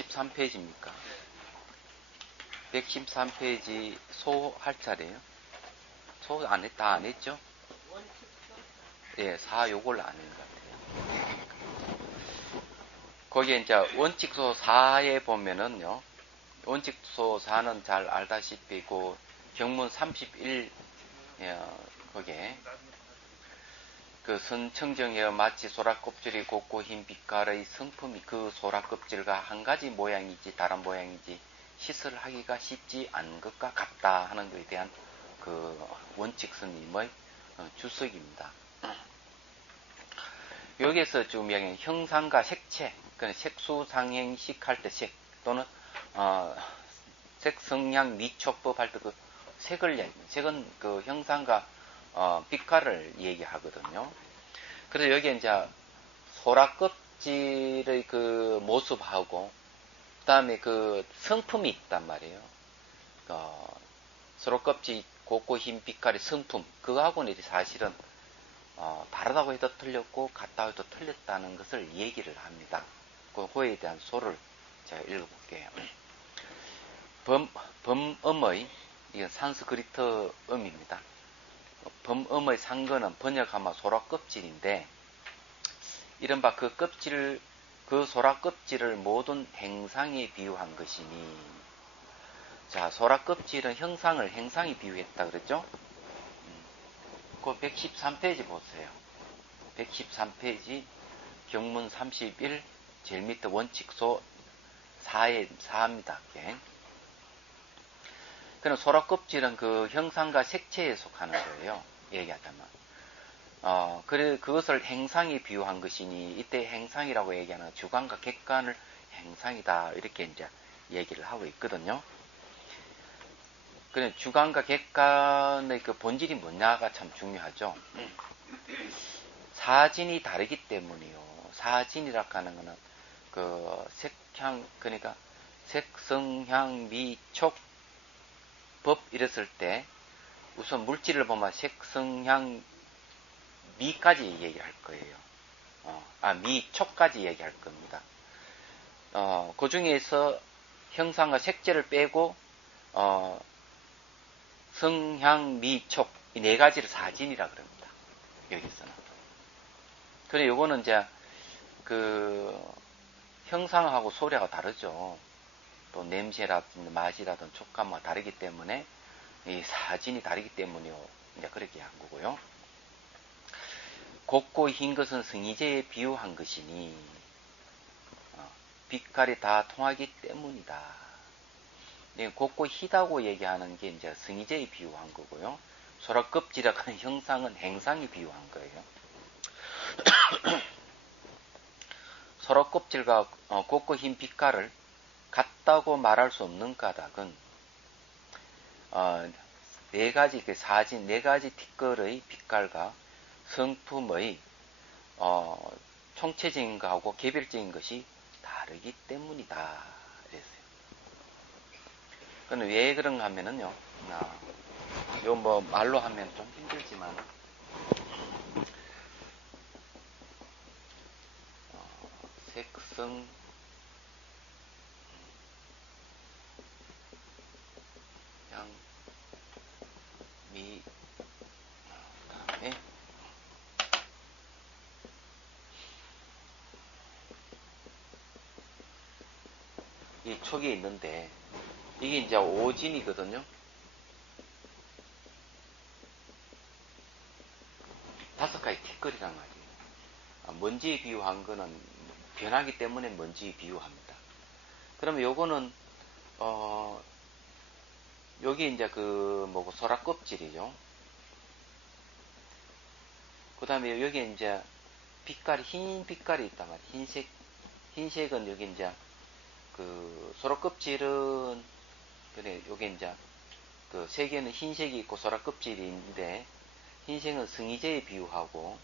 113페이지입니까? 113페이지 소 할 차례요. 소 다 안 했죠? 예, 4 요걸 안 했는 것 같아요. 거기에 이제 원칙소 4에 보면은요, 원칙소 4는 잘 알다시피 그 경문 31 거기에 그 선청정이여 마치 소라껍질이 곱고 흰 빛깔의 성품이 그 소라껍질과 한 가지 모양이지 다른 모양이지 시설하기가 쉽지 않은 것과 같다 하는 것에 대한 그 원칙스님의 주석입니다. 여기에서 좀 이야기하는 형상과 색채, 그 색수상행식 할 때 색 또는 색성향 미촉법 할 때 그 색을 색은 그 형상과 빛깔을 얘기하거든요. 그래서 여기에 이제 소라껍질의 그 모습하고 그 다음에 그 성품이 있단 말이에요. 소라껍질 곱고 흰 빛깔의 성품 그거하고는 사실은 다르다고 해도 틀렸고 같다고 해도 틀렸다는 것을 얘기를 합니다. 그거에 대한 소를 제가 읽어볼게요. 범음의 이건 산스크리트 음입니다. 범음의 상근은 번역하면 소라껍질인데 이른바 그 껍질 그 소라껍질을 모든 행상에 비유한 것이니 자 소라껍질은 형상을 행상에 비유했다 그랬죠? 그 113페이지 보세요. 113페이지 경문 31 제일 밑에 원칙소 4입니다. 그럼 소라껍질은 그 형상과 색채에 속하는 거예요. 얘기하자면. 그래, 그것을 행상에 비유한 것이니, 이때 행상이라고 얘기하는 주관과 객관을 행상이다. 이렇게 이제 얘기를 하고 있거든요. 그래, 주관과 객관의 그 본질이 뭐냐가 참 중요하죠. 사진이 다르기 때문이요. 사진이라고 하는 거는 그 색향, 그러니까 색성향, 미, 촉, 법 이랬을 때 우선 물질을 보면 색성향, 미까지 얘기할 거예요. 미, 촉까지 얘기할 겁니다. 그 중에서 형상과 색재를 빼고 성향, 미, 촉 이 네 가지를 사진이라 그럽니다. 여기서는. 그래 요거는 이제 그 형상하고 소리가 다르죠. 또 냄새라든지 맛이라든지 촉감과 다르기 때문에 이 사진이 다르기 때문이요. 이제 그렇게 한 거고요. 곱고 흰 것은 성의제에 비유한 것이니 빛깔이 다 통하기 때문이다. 곱고 희다고 얘기하는 게 이제 성의제에 비유한 거고요. 소라껍질이라고 하는 형상은 행상에 비유한 거예요. 소라껍질과 곱고 흰 빛깔을 같다고 말할 수 없는 까닭은 네 가지 그 사진 네 가지 티끌의 빛깔과 성품의 총체적인 것하고 개별적인 것이 다르기 때문이다. 그랬어요. 그럼 왜 그런가 하면은요. 요 뭐 말로 하면 좀 힘들지만 색성 향 미 그다음에 이 촉이 있는데 이게 이제 오진이거든요. 다섯 가지 티끌이란 말이에요. 먼지에 비유한 거는 변하기 때문에 먼지에 비유합니다. 그러면 요거는 여기 이제 그 뭐고 소라 껍질이죠. 그 다음에 여기 이제 빛깔 흰 빛깔이 있단 말이에요. 흰색은 여기 이제 그 소라 껍질은 그래 여기 이제 그 세 개는 흰색이 있고 소라 껍질인데 흰색은 성의제에 비유하고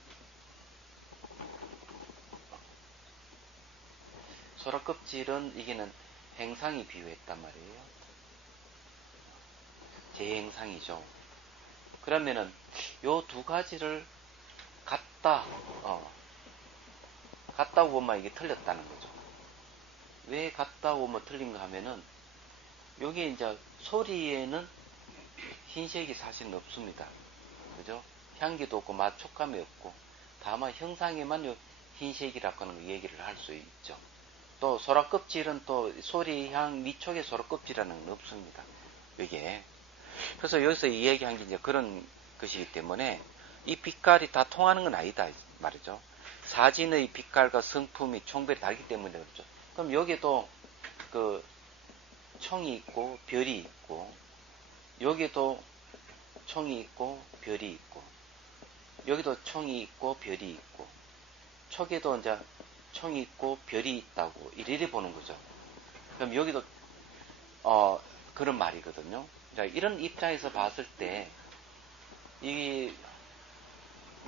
소라 껍질은 이게는 행상이 비유했단 말이에요. 제행상이죠. 그러면은 요 두 가지를 같다고 보면 이게 틀렸다는 거죠. 왜 같다고 뭐 틀린가 하면은, 여기 이제 소리에는 흰색이 사실은 없습니다. 그죠? 향기도 없고 맛 촉감이 없고, 다만 형상에만 요 흰색이라고 하는 거 얘기를 할 수 있죠. 또 소라 껍질은 또 소리 향 미촉의 소라 껍질이라는 건 없습니다. 이게. 그래서 여기서 이야기한 게 이제 그런 것이기 때문에 이 빛깔이 다 통하는 건 아니다 말이죠. 사진의 빛깔과 성품이 총별이 다르기 때문에 그렇죠. 그럼 여기도 그 총이 있고 별이 있고, 여기도 총이 있고 별이 있고, 여기도 총이 있고 별이 있고, 촉에도 이제 총이 있고 별이 있다고 이리리 보는 거죠. 그럼 여기도 그런 말이거든요. 자, 이런 입장에서 봤을 때 이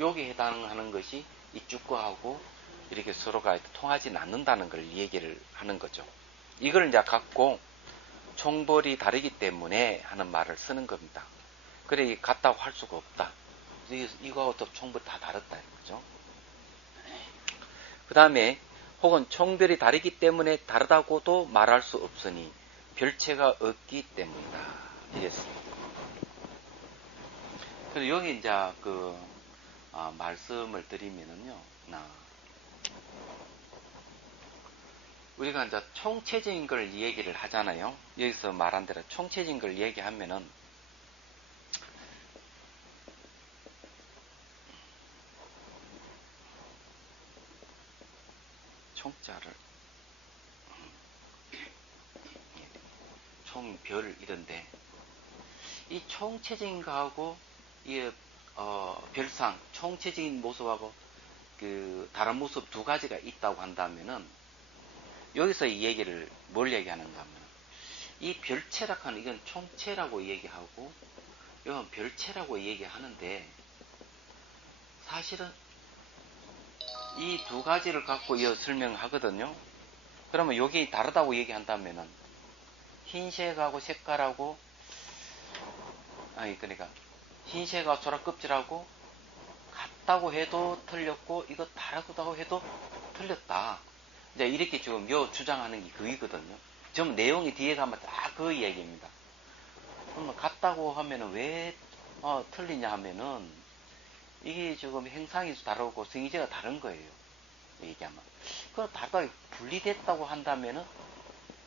여기에 해당하는 것이 이쪽 거하고 이렇게 서로가 통하지 않는다는 걸 얘기를 하는 거죠. 이걸 이제 갖고 총벌이 다르기 때문에 하는 말을 쓰는 겁니다. 그래, 같다고 할 수가 없다. 이거하고 또 총벌이 다 다르다. 이거죠. 그 다음에, 혹은 총별이 다르기 때문에 다르다고도 말할 수 없으니 별체가 없기 때문이다. 이랬습니다. 그래서 여기 이제 말씀을 드리면은요, 우리가 이제 총체적인 걸 얘기를 하잖아요. 여기서 말한 대로 총체적인 걸 얘기하면은, 총자를, 총별 이런데, 이 총체적인 거하고, 이, 별상, 총체적인 모습하고, 다른 모습 두 가지가 있다고 한다면은, 여기서 이 얘기를 뭘 얘기하는가 하면, 이 별체라고 하는, 이건 총체라고 얘기하고, 이건 별체라고 얘기하는데, 사실은 이 두 가지를 갖고 설명하거든요. 그러면 여기 다르다고 얘기한다면은, 흰색하고 색깔하고, 그러니까, 흰색하고 소라 껍질하고 같다고 해도 틀렸고, 이거 다르다고 해도 틀렸다. 이제 이렇게 지금 주장하는 게 그이거든요. 좀 내용이 뒤에 가면 다 그 얘기입니다. 그러면 같다고 하면은 왜 틀리냐 하면은, 이게 지금 행상이 다르고 성의제가 다른 거예요. 얘기하면. 그럼 다르다고 분리됐다고 한다면은,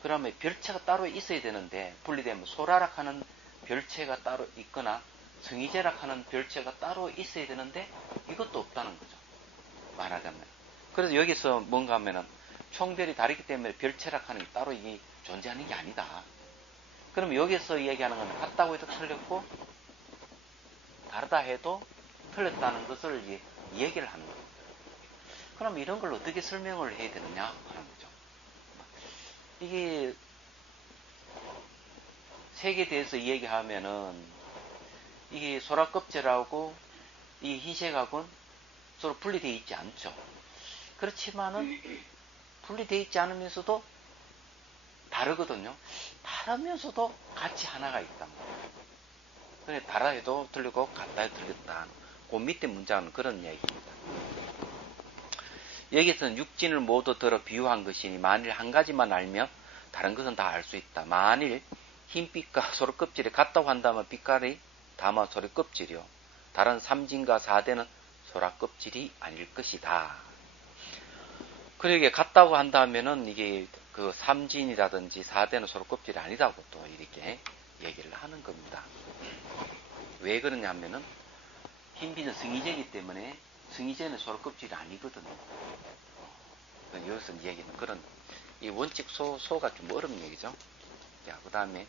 그러면 별체가 따로 있어야 되는데, 분리되면 소라락 하는 별체가 따로 있거나 성의제락 하는 별체가 따로 있어야 되는데, 이것도 없다는 거죠. 말하자면. 그래서 여기서 뭔가 하면은 총별이 다르기 때문에 별체락 하는 게 따로 이게 존재하는 게 아니다. 그러면 여기서 얘기하는 건 같다고 해도 틀렸고 다르다 해도 틀렸다는 것을 얘기를 하는 거예요. 그럼 이런 걸 어떻게 설명을 해야 되느냐 하는 거죠. 이게 색에 대해서 얘기하면은, 이게 소라 껍질하고 이 흰색하고는 서로 분리되어 있지 않죠. 그렇지만은 분리되어 있지 않으면서도 다르거든요. 다르면서도 같이 하나가 있단 말이에요. 그래, 다르다 해도 틀리고 같다 해도 틀렸다. 그 밑에 문장은 그런 얘기입니다. 여기서는 육진을 모두 들어 비유한 것이니, 만일 한 가지만 알면 다른 것은 다 알 수 있다. 만일 흰빛과 소라 껍질이 같다고 한다면 빛깔이 다만 소라 껍질이요, 다른 삼진과 사대는 소라 껍질이 아닐 것이다. 그러게 같다고 한다면은 이게 그 삼진이라든지 사대는 소라 껍질이 아니다고 또 이렇게 얘기를 하는 겁니다. 왜 그러냐 하면은, 흰빛은 성의제이기 때문에 성의제는 소라 껍질이 아니거든요. 여기서 얘기는 그런, 이 원칙 소가 좀 어려운 얘기죠. 자, 그 다음에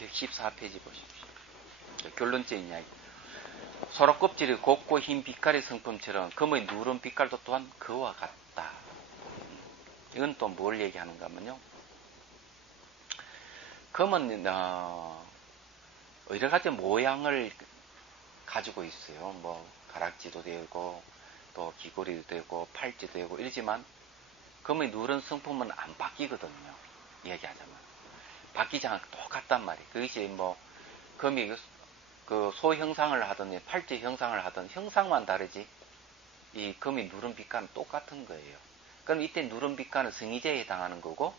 114페이지 보십시오. 결론적인 이야기. 소라 껍질이 곱고 흰 빛깔의 성품처럼 금의 누런 빛깔도 또한 그와 같다. 이건 또 뭘 얘기하는가 하면요, 금은 여러 가지 모양을 가지고 있어요. 뭐 가락지도 되고 또 귀걸이도 되고 팔찌도 되고 이러지만, 금의 누런 성품은 안 바뀌거든요. 얘기하자면 바뀌지 않고 똑같단 말이에요. 그것이 뭐 금이 그 소 형상을 하든 팔찌 형상을 하든 형상만 다르지, 이 금이 누른 빛깔은 똑같은 거예요. 그럼 이때 누름빛가는 성의제에 해당하는 거고,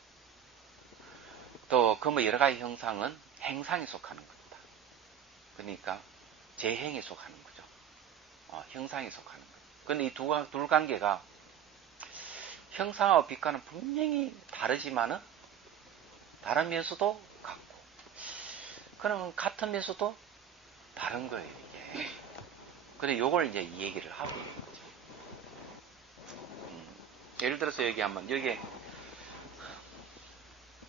또 그 뭐 여러 가지 형상은 행상에 속하는 겁니다. 그러니까 재행에 속하는 거죠. 형상에 속하는 거예요. 근데 이 둘 관계가 형상하고 빛과는 분명히 다르지만은 다르면서도 같고, 그러면 같으면서도 다른 거예요, 이게. 그래, 요걸 이제 이 얘기를 하고 있는 거죠. 예를 들어서 여기 한번, 여기에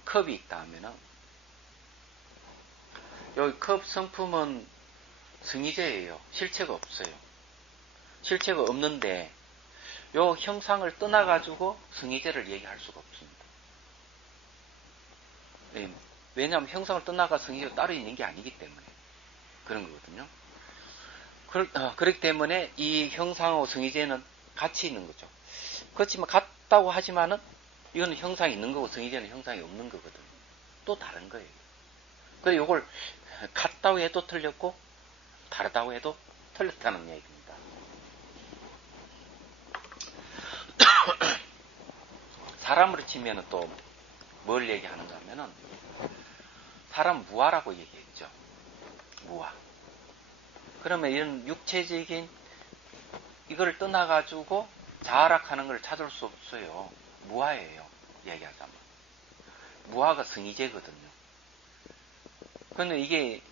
컵이 있다 하면은, 여기 컵 성품은 성의제예요. 실체가 없어요. 실체가 없는데, 요 형상을 떠나가지고 성의제를 얘기할 수가 없습니다. 예, 왜냐하면 형상을 떠나가 성의제가 따로 있는 게 아니기 때문에 그런 거거든요. 그렇기 때문에 이 형상하고 성의제는 같이 있는 거죠. 그렇지만 같다고 하지만은 이거는 형상이 있는 거고 성의제는 형상이 없는 거거든요. 또 다른 거예요. 그래서 이걸 같다고 해도 틀렸고 다르다고 해도 틀렸다는 얘기입니다. 사람으로 치면 또 뭘 얘기하는가 하면은 사람 무아라고 얘기했죠. 무아. 그러면 이런 육체적인 이걸 떠나가지고 자아락하는 걸 찾을 수 없어요. 무아예요. 얘기하자면. 무아가 성의제거든요. 그런데 이게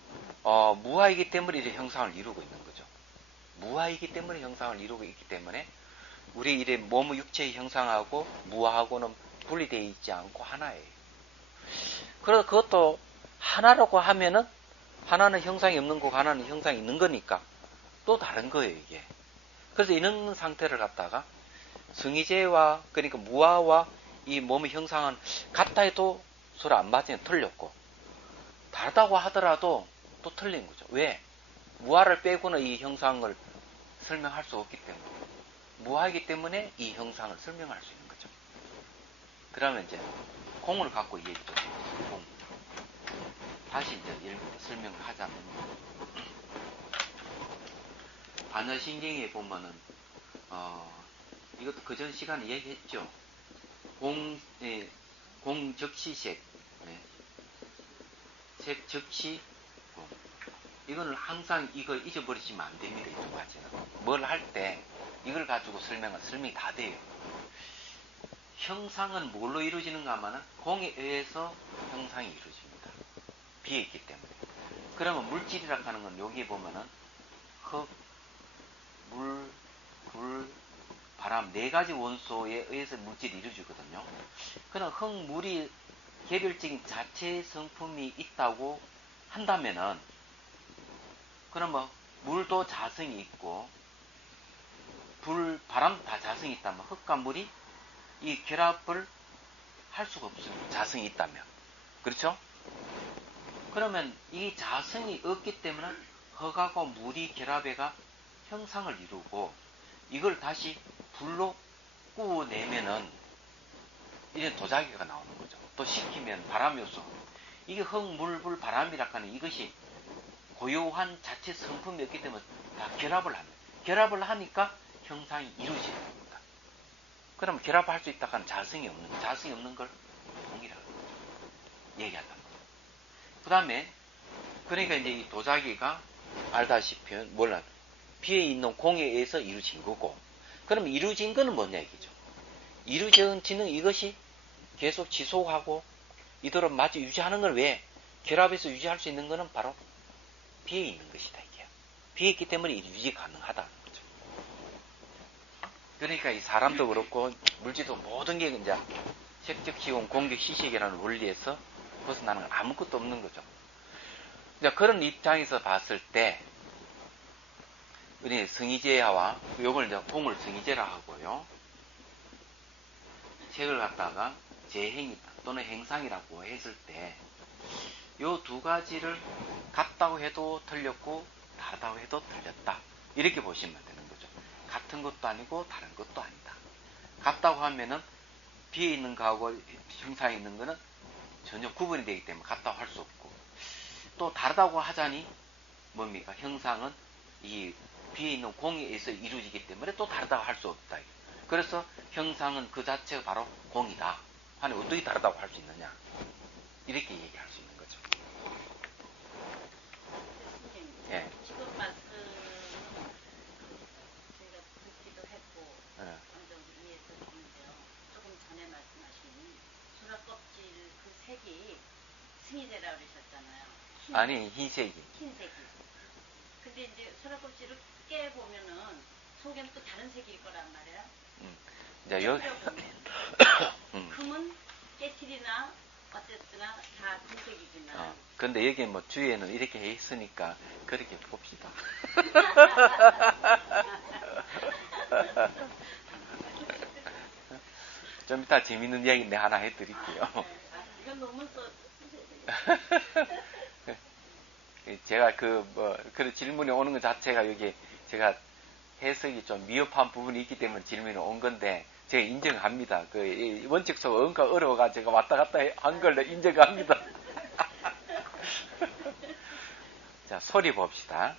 무아이기 때문에 이제 형상을 이루고 있는 거죠. 무아이기 때문에 형상을 이루고 있기 때문에 우리 이래 몸의 육체의 형상하고 무아하고는 분리되어 있지 않고 하나예요. 그래서 그것도 하나라고 하면은 하나는 형상이 없는 거고 하나는 형상이 있는 거니까 또 다른 거예요, 이게. 그래서 이런 상태를 갖다가 성의제와 그러니까 무아와 이 몸의 형상은 같다 해도 서로 안 맞으면 틀렸고 다르다고 하더라도 또 틀린 거죠. 왜? 무아를 빼고는 이 형상을 설명할 수 없기 때문에 무아이기 때문에 이 형상을 설명할 수 있는 거죠. 그러면 이제 공을 갖고 얘기 좀 해보죠. 공. 다시 이제 이런 설명을 하자면 반어신경에 보면은 이것도 그전 시간에 얘기했죠. 공적시색, 색 적시 공. 이거는 항상 이걸 잊어버리시면 안 됩니다. 이 두 가지는. 뭘 할 때 이걸 가지고 설명이 다 돼요. 형상은 뭘로 이루어지는가 하면은 공에 의해서 형상이 이루어집니다. 비에 있기 때문에. 그러면 물질이라고 하는 건 여기 보면은 흙, 물, 불, 바람 네 가지 원소에 의해서 물질이 이루어지거든요. 그럼 흙, 물이 개별적인 자체 성품이 있다고 한다면은 그럼 뭐 물도 자성이 있고 불, 바람도 다 자성이 있다면 흙과 물이 이 결합을 할 수가 없어요. 자성이 있다면. 그렇죠? 그러면 이 자성이 없기 때문에 흙하고 물이 결합해가 형상을 이루고 이걸 다시 불로 구워내면은 이런 도자기가 나오는 거죠. 또 식히면 바람 요소. 이게 흙, 물, 불, 바람이라 하는 이것이 고유한 자체 성품이 없기 때문에 다 결합을 합니다. 결합을 하니까 형상이 이루어지는 겁니다. 그럼 결합할 수 있다 하는 자성이 없는 걸 공이라고 얘기한다. 그 다음에 그러니까 이제 이 도자기가 알다시피 몰라 비에 있는 공에 의해서 이루어진 거고 그럼 이루어진 거는 뭐냐 얘기죠. 이루어진 이것이 계속 지속하고 이대로 마저 유지하는 걸 왜 결합해서 유지할 수 있는 거는 바로 비에 있는 것이다 이게. 비에 있기 때문에 유지 가능하다는 거죠. 그러니까 이 사람도 그렇고 물질도 모든 게 이제 색적 시공 공격 시식이라는 원리에서 벗어나는 건 아무것도 없는 거죠. 이제 그런 입장에서 봤을 때 우리 성의제와 요걸 이제 공을 성의제라 하고요. 색을 갖다가 재행이다 또는 행상이라고 했을 때 요 두 가지를 같다고 해도 틀렸고 다르다고 해도 틀렸다. 이렇게 보시면 되는 거죠. 같은 것도 아니고 다른 것도 아니다. 같다고 하면은 비에 있는 거하고 형상에 있는 거는 전혀 구분이 되기 때문에 같다고 할 수 없고 또 다르다고 하자니 뭡니까? 형상은 이 비에 있는 공에 의해서 이루어지기 때문에 또 다르다고 할 수 없다. 그래서 형상은 그 자체가 바로 공이다. 아니 어떻게 다르다고 할 수 있느냐? 이렇게 얘기할 수 있는 거죠. 교수님, 예. 지금 말씀은 저희가 듣기도 했고 예. 어느 정도 이해도 되는데요. 조금 전에 말씀하신 소라 껍질 그 색이 승이되라 그러셨잖아요. 아니 흰색이. 흰색이. 근데 이제 소라 껍질을 깨보면은 속에는 또 다른 색일 거란 말이야. 이제 여기 금은 깨트리나 어쨌거나 다 금색이지만. 근데 여기 뭐 주위에는 이렇게 해 있으니까 그렇게 봅시다. 좀 이따 재밌는 이야기 내 하나 해드릴게요. 이건 너무 또 제가 그런 질문이 오는 것 자체가 여기 제가 해석이 좀 미흡한 부분이 있기 때문에 질문이 온 건데, 제가 인정합니다. 원칙소가 뭔가 어려워가 제가 왔다 갔다 한 걸 인정합니다. 자, 소리 봅시다.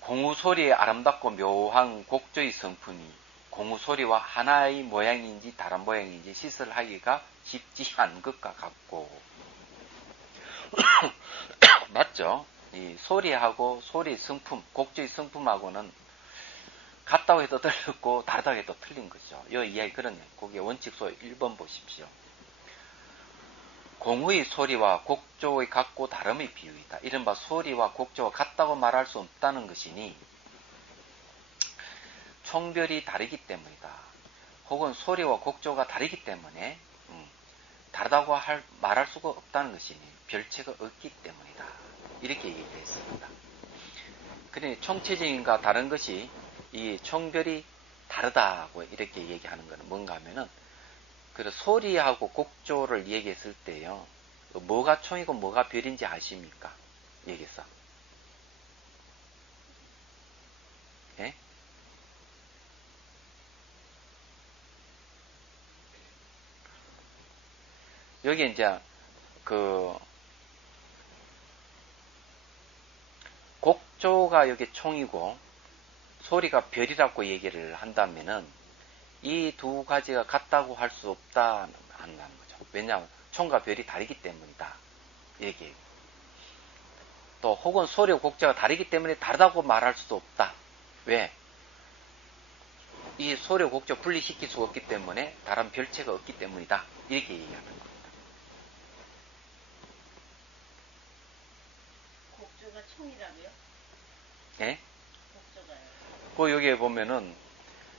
공우 소리의 아름답고 묘한 곡조의 성품이 공우 소리와 하나의 모양인지 다른 모양인지 시설하기가 쉽지 않은 것과 같고, 맞죠? 이 소리하고 소리의 성품, 곡조의 성품하고는 같다고 해도 틀렸고 다르다고 해도 틀린 거죠. 이 이야기 그러네요. 거기에 원칙소 1번 보십시오. 공의 소리와 곡조의 같고 다름의 비유이다. 이른바 소리와 곡조가 같다고 말할 수 없다는 것이니 총별이 다르기 때문이다. 혹은 소리와 곡조가 다르기 때문에 다르다고 말할 수가 없다는 것이니 별체가 없기 때문이다. 이렇게 얘기를 했습니다. 그러니 총체적인과 다른 것이 이 총별이 다르다고 이렇게 얘기하는 것은 뭔가 하면은, 소리하고 곡조를 얘기했을 때요, 뭐가 총이고 뭐가 별인지 아십니까? 얘기했어. 예? 여기 이제 곡조가 여기 총이고 소리가 별이라고 얘기를 한다면은 이 두 가지가 같다고 할 수 없다 한다는 거죠. 왜냐하면 총과 별이 다르기 때문이다. 얘기해요. 또 혹은 소리와 곡조가 다르기 때문에 다르다고 말할 수도 없다. 왜? 이 소리와 곡조 분리시킬 수가 없기 때문에 다른 별체가 없기 때문이다. 이렇게 얘기하는 겁니다. 곡조가 총이라고요? 예? 곡조가요. 여기에 보면은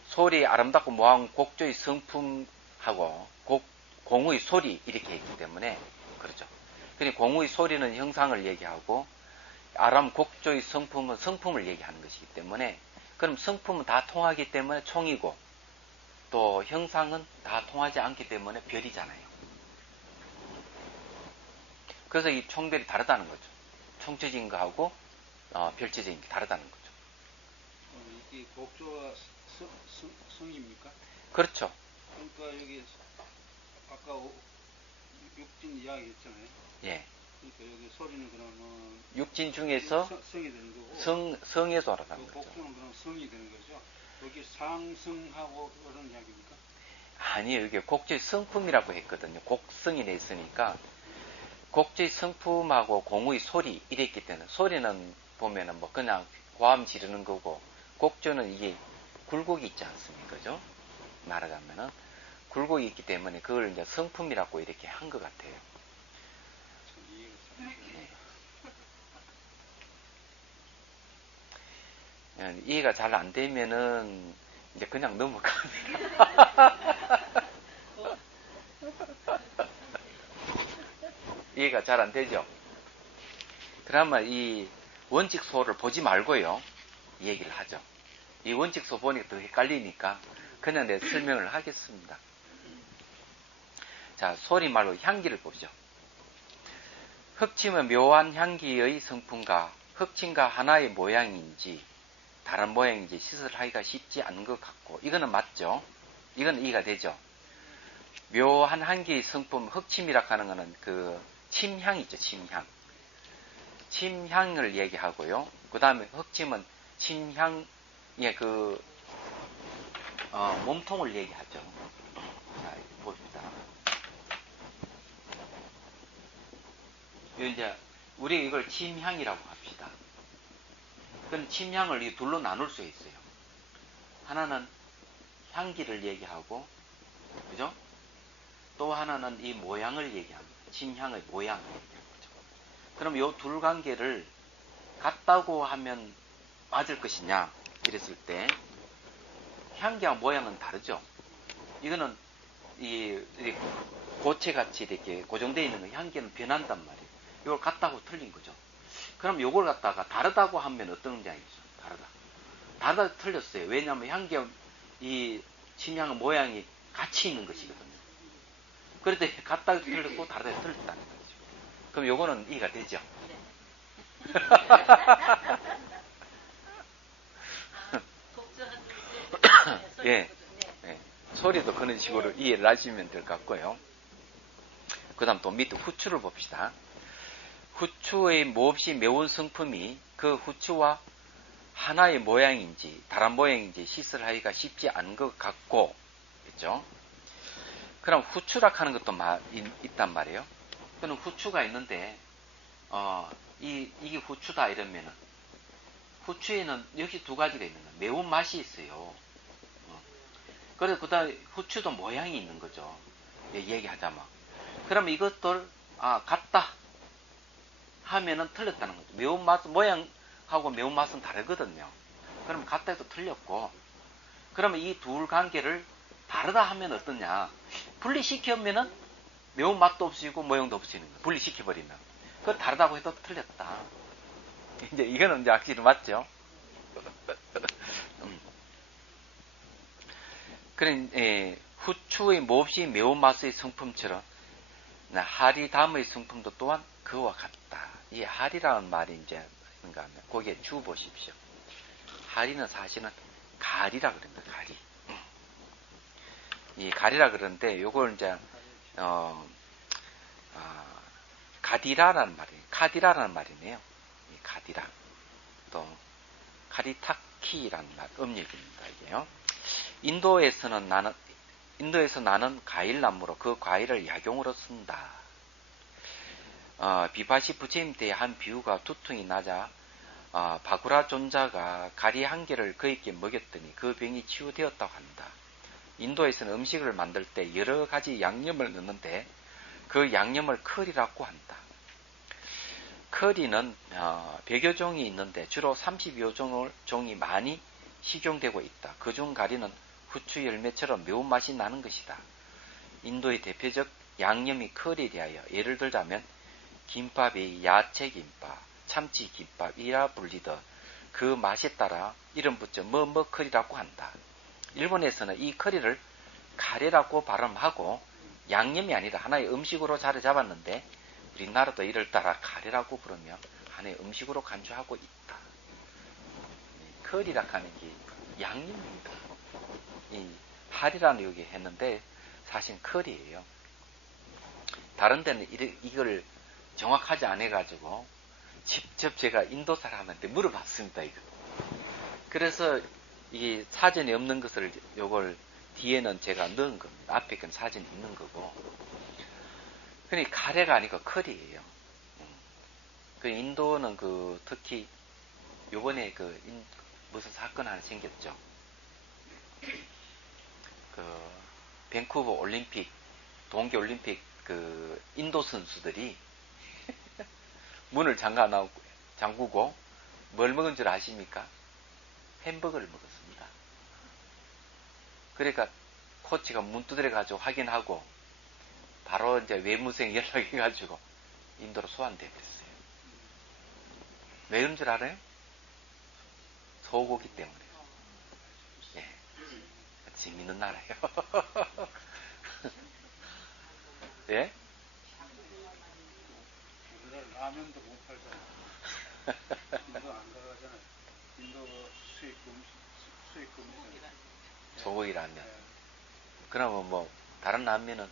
소리 아름답고 모한 곡조의 성품하고 공의 소리 이렇게 했기 때문에 그렇죠. 그러니 공의 소리는 형상을 얘기하고 곡조의 성품은 성품을 얘기하는 것이기 때문에, 그럼 성품은 다 통하기 때문에 총이고 또 형상은 다 통하지 않기 때문에 별이잖아요. 그래서 이 총별이 다르다는 거죠. 총체적인 거하고 별체적인 게 다르다는 거죠. 이 곡조가 성입니까? 그렇죠. 그러니까 여기 아까 육진 이야기 했잖아요. 예. 그러니까 여기 소리는 그러면 육진 중에서 성이 되는 거고, 성에서 알아가는 그 거죠. 곡조는 그럼 성이 되는 거죠. 여기 상승하고 그런 이야기입니까? 아니에요. 이게 곡조의 성품이라고 했거든요. 곡성이 냈으니까 곡조의 성품하고 공의 소리 이랬기 때문에, 소리는 보면은 뭐 그냥 고함 지르는 거고, 곡조는 이게 굴곡이 있지 않습니까? 그죠? 말하자면은 굴곡이 있기 때문에 그걸 이제 성품이라고 이렇게 한 것 같아요. 이해가 잘 안 되면은 이제 그냥 넘어갑니다. 이해가 잘 안 되죠? 그러면 이 원칙소를 보지 말고요, 이 얘기를 하죠. 이 원칙소 보니까 더 헷갈리니까 그냥 내 설명을 하겠습니다. 자, 소리 말로 향기를 보죠. 흑침은 묘한 향기의 성품과 흑침과 하나의 모양인지 다른 모양인지 시설하기가 쉽지 않은 것 같고, 이거는 맞죠? 이건 이해가 되죠? 묘한 향기의 성품, 흑침이라고 하는 거는 침향 있죠, 침향. 침향을 얘기하고요. 그 다음에 흑침은 침향의 몸통을 얘기하죠. 자, 봅시다. 이제 우리 이걸 침향이라고 합시다. 그럼 침향을 이 둘로 나눌 수 있어요. 하나는 향기를 얘기하고, 그죠? 또 하나는 이 모양을 얘기합니다. 침향의 모양을 얘기하는 거죠. 그럼 이 둘 관계를 같다고 하면 맞을 것이냐? 이랬을 때 향기와 모양은 다르죠. 이거는 이 고체같이 이렇게 고정되어 있는 거 향기는 변한단 말이에요. 이걸 같다고 틀린 거죠. 그럼 이걸 갖다가 다르다고 하면 어떤 장이죠? 다르다 틀렸어요. 왜냐하면 향기와 이 침향의 모양이 같이 있는 것이거든요. 그럴 때 같다고 틀렸고 다르다고 틀렸다는 거죠. 그럼 요거는 이해가 되죠? 예. 예. 소리도 그런 식으로 이해를 하시면 될 것 같고요. 그 다음 또 밑에 후추를 봅시다. 후추의 몹시 매운 성품이 그 후추와 하나의 모양인지 다른 모양인지 시설하기가 쉽지 않은 것 같고, 그렇죠? 그럼 후추라 하는 것도 있단 말이에요. 그럼 후추가 있는데 이게 후추다 이러면은 후추에는 역시 두 가지가 있는 거예요. 매운 맛이 있어요. 그래서 그다음에 후추도 모양이 있는 거죠. 얘기하자면. 그럼 이것들 같다 하면은 틀렸다는 거죠. 매운맛 모양하고 매운맛은 다르거든요. 그럼 같다 해도 틀렸고, 그러면 이 둘 관계를 다르다 하면 어떠냐? 분리시키면은 매운맛도 없어지고 모양도 없어지는 거예요. 분리시켜버리면. 그거 다르다고 해도 틀렸다. 이제 이거는 이제 확실히 맞죠? 그런 후추의 몹시 매운맛의 성품처럼 하리담의 성품도 또한 그와 같다. 이 하리라는 말이 이제 뭔가 하면 거기에 주 보십시오. 하리는 사실은 가리라 그럽니다. 가리. 이 가리라 그러는데 요걸 이제 가디라라는 말이에요. 카디라라는 말이네요. 이 가디라. 또 카리타키라는 말, 음력입니다. 이게요. 인도에서 나는 과일나무로 그 과일을 약용으로 쓴다. 비파시 부처님 때의 한 비유가 두통이 나자 바구라 존자가 가리 한 개를 그에게 먹였더니 그 병이 치유되었다고 한다. 인도에서는 음식을 만들 때 여러 가지 양념을 넣는데 그 양념을 커리라고 한다. 커리는 100여 종이 있는데 주로 32여 종이 많이 식용되고 있다. 그중 가리는 후추 열매처럼 매운맛이 나는 것이다. 인도의 대표적 양념이 커리에 대하여 예를 들자면 김밥이 야채김밥, 참치김밥이라 불리듯 그 맛에 따라 이름 붙여 뭐뭐 커리라고 한다. 일본에서는 이 커리를 카레라고 발음하고 양념이 아니라 하나의 음식으로 자리 잡았는데 우리나라도 이를 따라 카레라고 부르며 하나의 음식으로 간주하고 있다. 커리라 하는 게 양념입니다. 이 하리라는 여기 했는데 사실 커리예요. 다른 데는 이걸 정확하지 않아가지고 직접 제가 인도 사람한테 물어봤습니다. 이거. 그래서 이게 사전에 없는 것을 요걸 뒤에는 제가 넣은 겁니다. 앞에 건 사전이 있는 거고. 그러니까 카레가 아니고 커리예요. 그 인도는 특히 요번에 무슨 사건 하나 생겼죠. 밴쿠버 올림픽, 동계 올림픽 인도 선수들이 문을 잠그고 뭘 먹은 줄 아십니까? 햄버거를 먹었습니다. 그러니까 코치가 문 두드려가지고 확인하고 바로 이제 외무성에 연락해가지고 인도로 소환되어 버렸어요. 왜 그런 줄 알아요? 소고기 때문에. 예. 재밌는 나라예요. 예? 우리나라 라면도 못 팔잖아. 인도 안 가잖아요. 인도 수입금이잖아요. 소고기 라면. 그러면 뭐 다른 라면도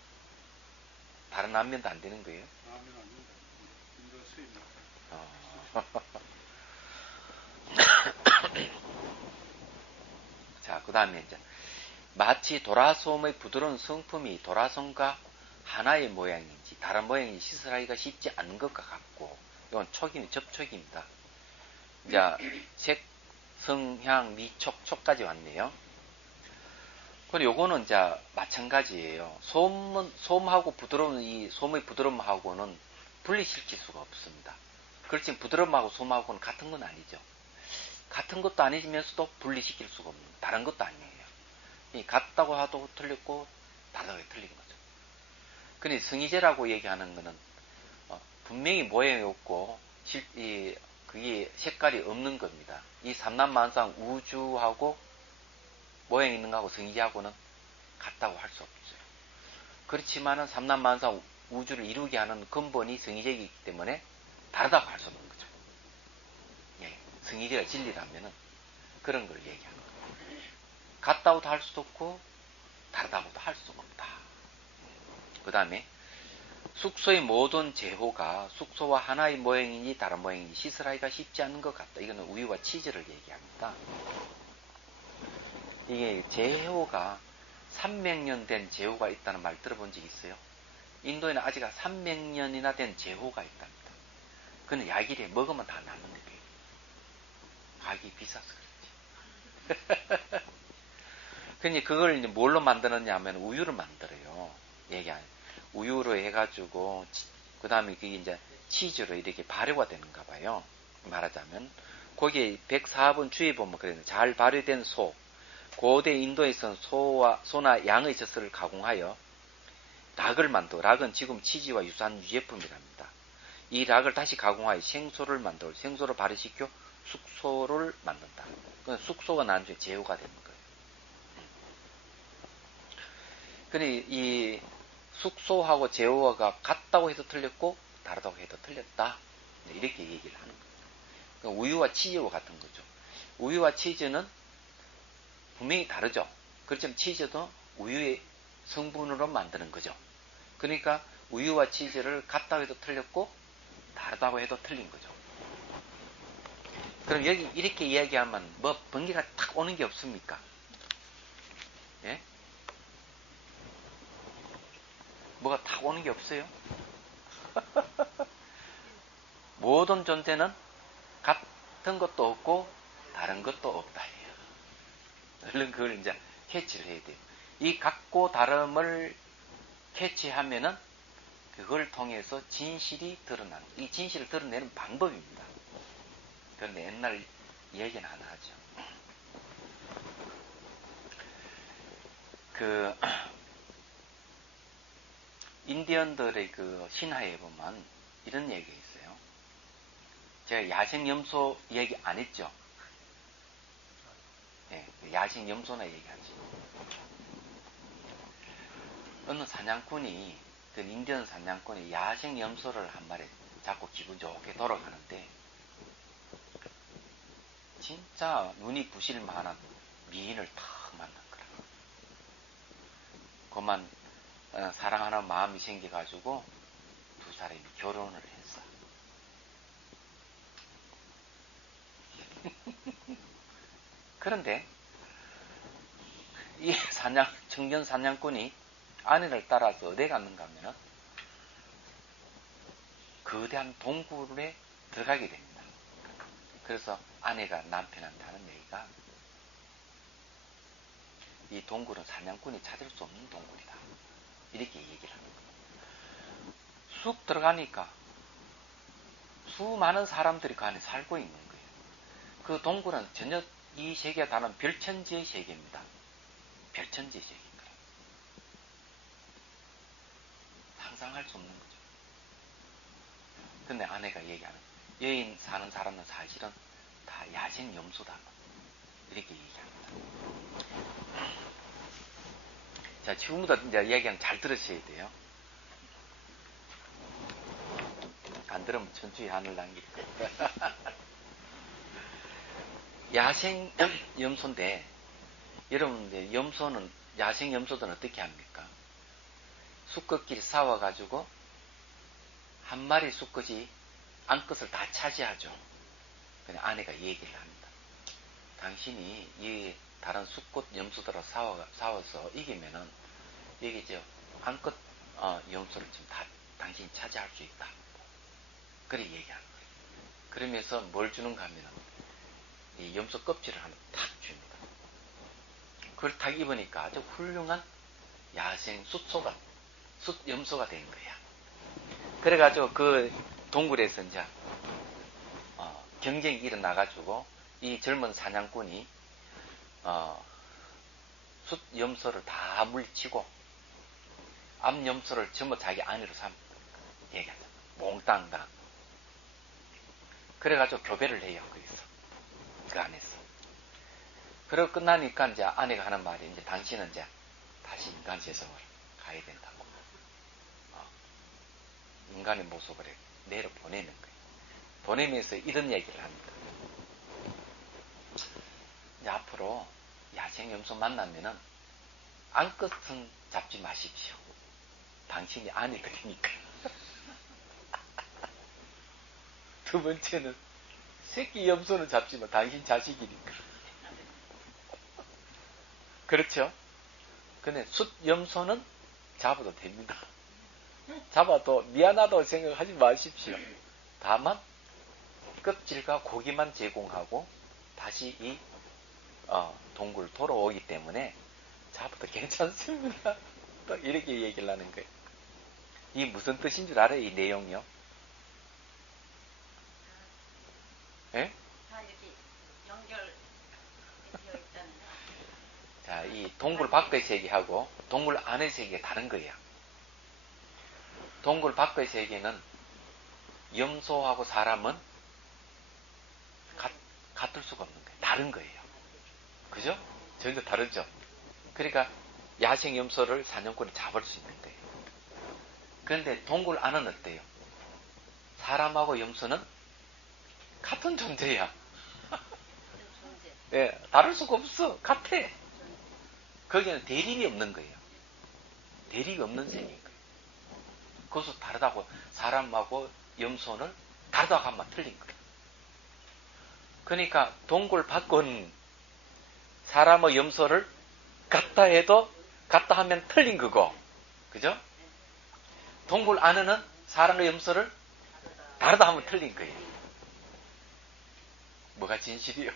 안 되는 거예요? 라면 아닙니다. 인도 수입. 자, 그 다음에 이제 마치 도라솜의 부드러운 성품이 도라솜과 하나의 모양인지 다른 모양인지 시술하기가 쉽지 않은 것과 같고, 이건 접촉입니다. 이제 색, 성, 향, 미, 촉까지 왔네요. 그리고 요거는 이제 마찬가지예요. 솜하고 부드러운 이 솜의 부드러움하고는 분리시킬 수가 없습니다. 그렇지만 부드러움하고 솜하고는 같은 건 아니죠. 같은 것도 아니면서도 분리시킬 수가 없는, 다른 것도 아니에요. 이 같다고 해도 틀렸고 다르다고 해도 틀린 거죠. 근데 성의제라고 얘기하는 거는 분명히 모양이 없고 그게 색깔이 없는 겁니다. 이 삼남만상 우주하고 모양이 있는 거하고 성의제하고는 같다고 할 수 없어요. 그렇지만은 삼남만상 우주를 이루게 하는 근본이 성의제이기 때문에 다르다고 할 수 없는 거죠. 예, 성의제가 진리라면은 그런 걸 얘기하는 거예요. 같다고도 할 수도 없고 다르다고도 할 수 없다. 그 다음에 숙소의 모든 제호가 숙소와 하나의 모양이니 다른 모양이니 시설하기가 쉽지 않은 것 같다. 이거는 우유와 치즈를 얘기합니다. 이게 제호가 300년 된 제호가 있다는 말 들어본 적 있어요? 인도에는 아직 300년이나 된 제호가 있답니다. 그는 약이래. 먹으면 다 낫는 거예요. 가격이 비싸서 그렇지. 근데 그걸 이제 뭘로 만드느냐 하면 우유를 만들어요. 우유로 해가지고, 그 다음에 그게 이제 치즈로 이렇게 발효가 되는가 봐요. 말하자면. 거기에 104번 주에 보면 그래요. 잘 발효된 소. 고대 인도에서는 소나 양의 젖을 가공하여 락을 만들어. 락은 지금 치즈와 유사한 유제품이랍니다. 이 락을 다시 가공하여 생소를 만들어. 생소를 발효시켜 숙소를 만든다. 그건 숙소가 나중에 제후가 되는 거예요. 근데 이 숙소하고 제호가 같다고 해도 틀렸고 다르다고 해도 틀렸다. 이렇게 얘기를 하는 거예요. 그러니까 우유와 치즈와 같은 거죠. 우유와 치즈는 분명히 다르죠. 그렇지만 치즈도 우유의 성분으로 만드는 거죠. 그러니까 우유와 치즈를 같다고 해도 틀렸고 다르다고 해도 틀린 거죠. 그럼 여기 이렇게 이야기하면 뭐 번개가 탁 오는 게 없습니까? 예? 뭐가 탁 오는 게 없어요? 모든 존재는 같은 것도 없고 다른 것도 없다 해요. 얼른 그걸 이제 캐치를 해야 돼요. 이 같고 다름을 캐치하면은 그걸 통해서 진실이 드러나는, 이 진실을 드러내는 방법입니다. 그런데 옛날 얘기는 안 하죠. 인디언들의 그 신화에 보면 이런 얘기가 있어요. 제가 야생염소 얘기 안 했죠? 네, 야생염소나 얘기하지. 어느 사냥꾼이, 그 인디언 사냥꾼이 야생염소를 한 마리 잡고 기분 좋게 돌아가는데, 진짜 눈이 부실 만한 미인을 탁 만난 거라. 그만 사랑하는 마음이 생겨가지고 두 사람이 결혼을 했어. 그런데 이 청년 사냥꾼이 아내를 따라서 어디 갔는가 하면 거대한 동굴에 들어가게 됩니다. 그래서 아내가 남편한테 하는 얘기가, 이 동굴은 사냥꾼이 찾을 수 없는 동굴이다. 이렇게 얘기를 하는 거예요. 쑥 들어가니까 수많은 사람들이 그 안에 살고 있는 거예요. 그 동굴은 전혀 이 세계가 다른 별천지의 세계입니다. 별천지의 세계인 거예요. 상상할 수 없는 거죠. 근데 아내가 얘기하는, 여인 사는 사람은 사실은 다 야생 염소다. 이렇게 얘기합니다. 자, 지금부터 이제 이야기는 잘 들으셔야 돼요. 안 들으면 천추의 하늘 남길 거예요. 야생 염소인데, 여러분, 이제 야생 염소들은 어떻게 합니까? 수컷끼리 싸워가지고, 한 마리 수컷이 암컷을 다 차지하죠. 그냥 아내가 얘기를 합니다. 당신이 이 다른 수꽃 염소들하고 싸워서 이기면은 여기 이제 암컷 염소를 지금 다 당신이 차지할 수 있다. 그래 얘기하는 거예요. 그러면서 뭘 주는가 하면은 이 염소 껍질을 하나 탁 줍니다. 그걸 탁 입으니까 아주 훌륭한 야생 숫염소가 된 거야. 그래가지고 그 동굴에서 이제 경쟁이 일어나가지고 이 젊은 사냥꾼이 숫염소를 다 물리치고 암염소를 전부 자기 아내로 얘기하죠. 몽땅다. 그래가지고 교배를 해요. 거기서 그 안에서. 그러고 끝나니까 이제 아내가 하는 말이 이제 당신은 이제 다시 인간 세상을 가야 된다고. 인간의 모습을 내려 보내는 거예요. 보내면서 이런 얘기를 합니다. 이제 앞으로 야생염소 만나면은 암컷은 잡지 마십시오. 당신이 아니거니까. 두 번째는 새끼 염소는 잡지만 당신 자식이니까. 그렇죠? 근데 숫염소는 잡아도 됩니다. 잡아도 미안하다고 생각하지 마십시오. 다만 껍질과 고기만 제공하고 다시 이 동굴 돌아오기 때문에 잡아도 괜찮습니다. 또 이렇게 얘기를 하는 거예요. 이 무슨 뜻인 줄 알아요? 이 내용이요? 예? 다 이렇게 연결되어 있다는 거. 자, 이 동굴 밖의 세계하고 동굴 안의 세계가 다른 거예요. 동굴 밖의 세계는 염소하고 사람은 같을 수가 없는 거예요. 다른 거예요. 그죠? 전혀 다르죠? 그러니까 야생 염소를 사냥꾼이 잡을 수 있는 거예요. 그런데 동굴 안은 어때요? 사람하고 염소는 같은 존재야. 예, 다를 수가 없어. 같아. 거기는 대립이 없는 거예요. 대립이 없는 세계인 거예요. 그것도 다르다고, 사람하고 염소는 다르다고 하면 틀린 거예요. 그러니까 동굴 밖은 사람의 염소를 같다 해도 같다 하면 틀린 거고, 그죠? 동굴 안에는 사람의 염소를 다르다 하면 틀린 거예요. 뭐가 진실이요?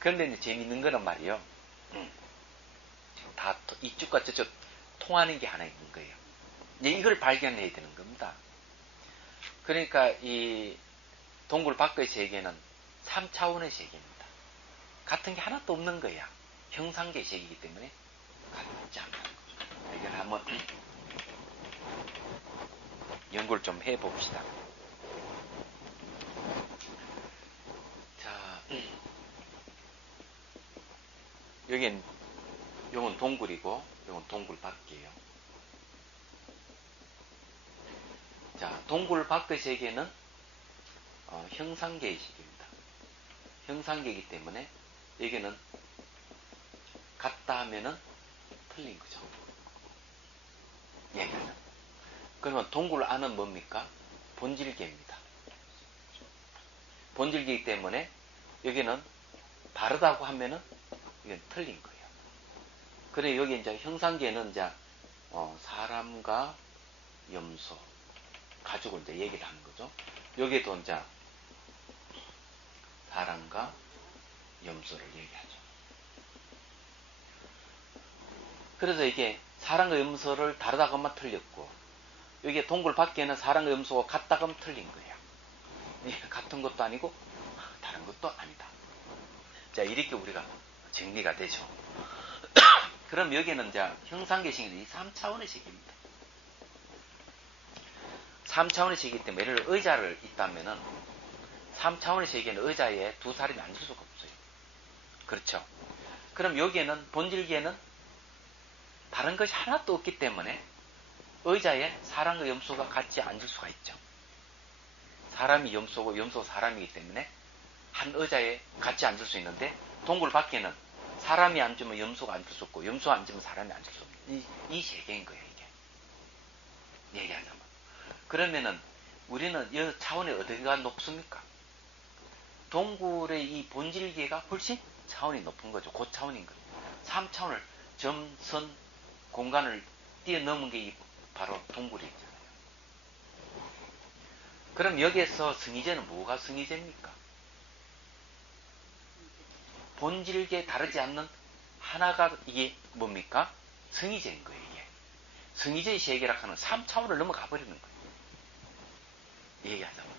그런데 이제 재밌는 거는 말이요. 다 이쪽과 저쪽 통하는 게 하나 있는 거예요. 이제 이걸 발견해야 되는 겁니다. 그러니까 이 동굴 밖의 세계는 3차원의 세계입니다. 같은 게 하나도 없는 거야. 형상계 세계이기 때문에 같지 않는 거죠. 이걸 한번 연구를 좀 해봅시다. 자, 요건 동굴이고, 요건 동굴 밖이에요. 자, 동굴 밖의 세계는 형상계의 세계입니다. 형상계이기 때문에 여기는 같다 하면은 틀린 거죠. 얘기하자면. 그러면 동굴 안은 뭡니까? 본질계입니다. 본질계이기 때문에 여기는 다르다고 하면은 이건 틀린 거예요. 그래 여기 이제 형상계는 이제 사람과 염소 가지고 이제 얘기를 하는 거죠. 여기도 이제 사람과 염소를 얘기하죠. 그래서 이게 사람과 염소를 다르다고 하면 틀렸고, 여기 동굴 밖에는 사람과 염소가 같다고 하면 틀린 거예요. 같은 것도 아니고 다른 것도 아니다. 자, 이렇게 우리가 정리가 되죠. 그럼 여기는 이제 형상계식은 이 3차원의 식입니다. 3차원의 식이기 때문에 예를 들어 의자를 있다면은 3차원의 세계는 의자에 두 사람이 앉을 수가 없어요. 그렇죠? 그럼 여기에는 본질계는 다른 것이 하나도 없기 때문에 의자에 사람과 염소가 같이 앉을 수가 있죠. 사람이 염소고 염소가 사람이기 때문에 한 의자에 같이 앉을 수 있는데 동굴 밖에는 사람이 앉으면 염소가 앉을 수 없고 염소가 앉으면 사람이 앉을 수 없는 이 세계인 거예요. 이게 얘기하자면. 그러면은 우리는 이 차원이 어디가 높습니까? 동굴의 이 본질계가 훨씬 차원이 높은 거죠. 고차원인 거죠. 3차원을 점선 공간을 뛰어넘은 게 바로 동굴이 있잖아요. 그럼 여기에서 승이제는 뭐가 승이제입니까? 본질계 다르지 않는 하나가 이게 뭡니까? 승이제인 거예요. 이게 승이제의 세계라 하는 3차원을 넘어가 버리는 거예요. 얘기하자면.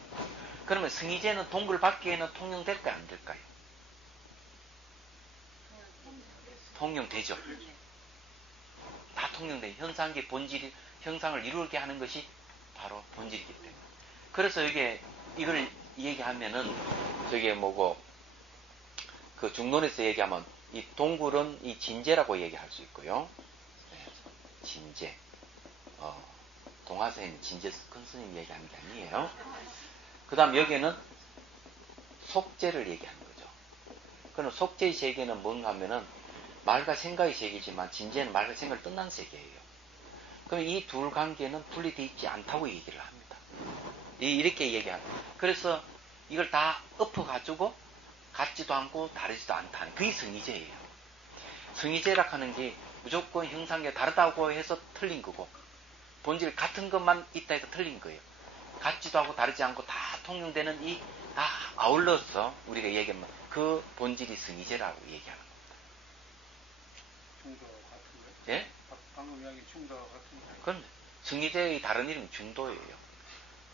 그러면 승이제는 동굴 밖에는 통용될까요? 안 될까요? 통용되죠. 다 통용돼요. 현상계 본질이 형상을 이루게 하는 것이 바로 본질이기 때문에. 그래서 이걸 얘기하면은 저게 뭐고 그 중론에서 얘기하면 이 동굴은 이 진제라고 얘기할 수 있고요. 진제. 동화서에는 진제 큰 스님 얘기하는 게 아니에요. 그 다음 여기에는 속죄를 얘기하는 거죠. 그럼 속죄의 세계는 뭔가 하면은 말과 생각의 세계지만 진제는 말과 생각을 끝난 세계예요. 그럼 이 둘 관계는 분리되어 있지 않다고 얘기를 합니다. 이렇게 얘기합니다. 그래서 이걸 다 엎어가지고 같지도 않고 다르지도 않다는 그게 승이제예요. 승이제라 하는 게 무조건 형상이 다르다고 해서 틀린 거고 본질 같은 것만 있다 해서 틀린 거예요. 같지도 않고 다르지 않고 다 통용되는 이 다 아울러서 우리가 얘기하면 그 본질이 승이제라고 얘기하는 겁니다. 중도 같은 거예요? 예? 방금 이야기 중도 같은 거예요? 그건 승이제의 다른 이름이 중도예요.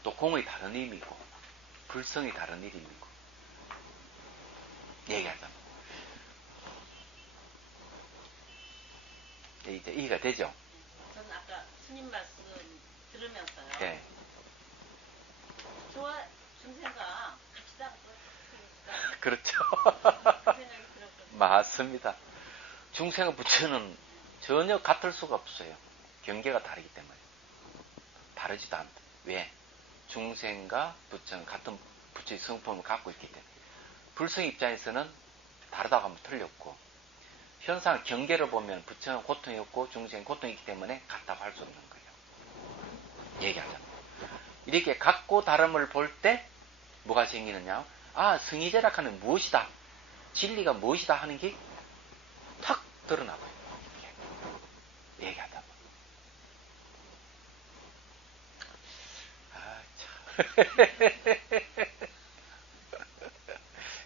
또 공의 다른 의미고 불성의 다른 이름이고 얘기하자면 이제 이해가 되죠? 저는 아까 스님 말씀 들으면서요. 네. 저와 중생과 같이 않고 있으니까 그렇죠. 그 생각이 들었거든요. 맞습니다. 중생과 부처는 전혀 같을 수가 없어요. 경계가 다르기 때문에. 다르지도 않다. 왜? 중생과 부처는 같은 부처의 성품을 갖고 있기 때문에. 불성 입장에서는 다르다고 하면 틀렸고 현상 경계를 보면 부처는 고통이 없고 중생은 고통이 있기 때문에 같다고 할 수 없는 거예요. 얘기하자면. 이렇게 같고 다름을 볼 때 뭐가 생기느냐? 아, 승이제라 하는 무엇이다. 진리가 무엇이다 하는 게 탁 드러나고요. 얘기하다. 아, 참.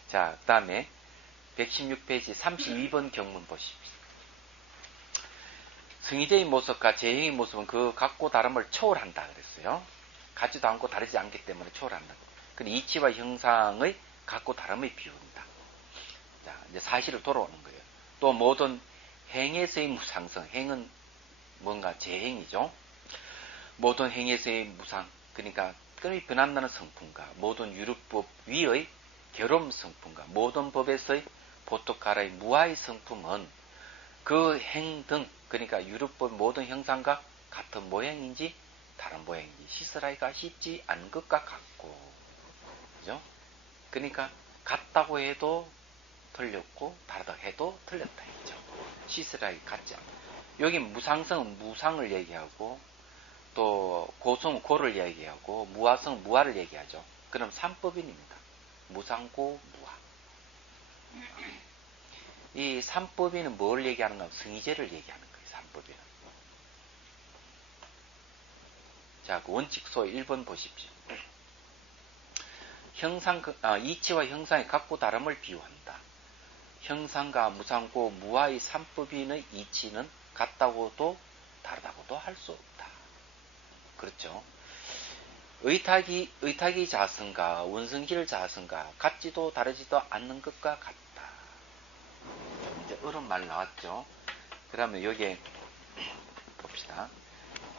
자, 그 다음에 116페이지 32번 경문 보십시오. 승이제의 모습과 제형의 모습은 그 같고 다름을 초월한다 그랬어요. 같지도 않고 다르지 않기 때문에 초월한다. 그 이치와 형상의 같고 다름을 비운다. 자, 이제 사실을 돌아오는 거예요. 또 모든 행에서의 무상성, 행은 뭔가 재행이죠. 모든 행에서의 무상, 그러니까 끊임이 변한다는 성품과 모든 유럽법 위의 결혼 성품과 모든 법에서의 보토카라의 무아의 성품은 그 행 등, 그러니까 유럽법 모든 형상과 같은 모양인지 다른 모양인지 시스라이가 씻지 않은 것과 같고, 그죠? 그러니까 같다고 해도 틀렸고 다르다고 해도 틀렸다 했죠. 시스라이 같지 않아. 여기 무상성은 무상을 얘기하고 또 고성은 고를 얘기하고 무아성은 무아를 얘기하죠. 그럼 삼법인입니다. 무상고 무아. 이 삼법인은 뭘 얘기하는가? 승이제를 얘기하는 거예요. 삼법인은. 자, 그 원칙소 1번 보십시오. 이치와 형상의 같고 다름을 비유한다. 형상과 무상고 무아의 삼법인의 이치는 같다고도 다르다고도 할 수 없다. 그렇죠? 의탁이 자성과 원성질 자성과 같지도 다르지도 않는 것과 같다. 이제 어려운 말 나왔죠? 그러면 여기에 봅시다.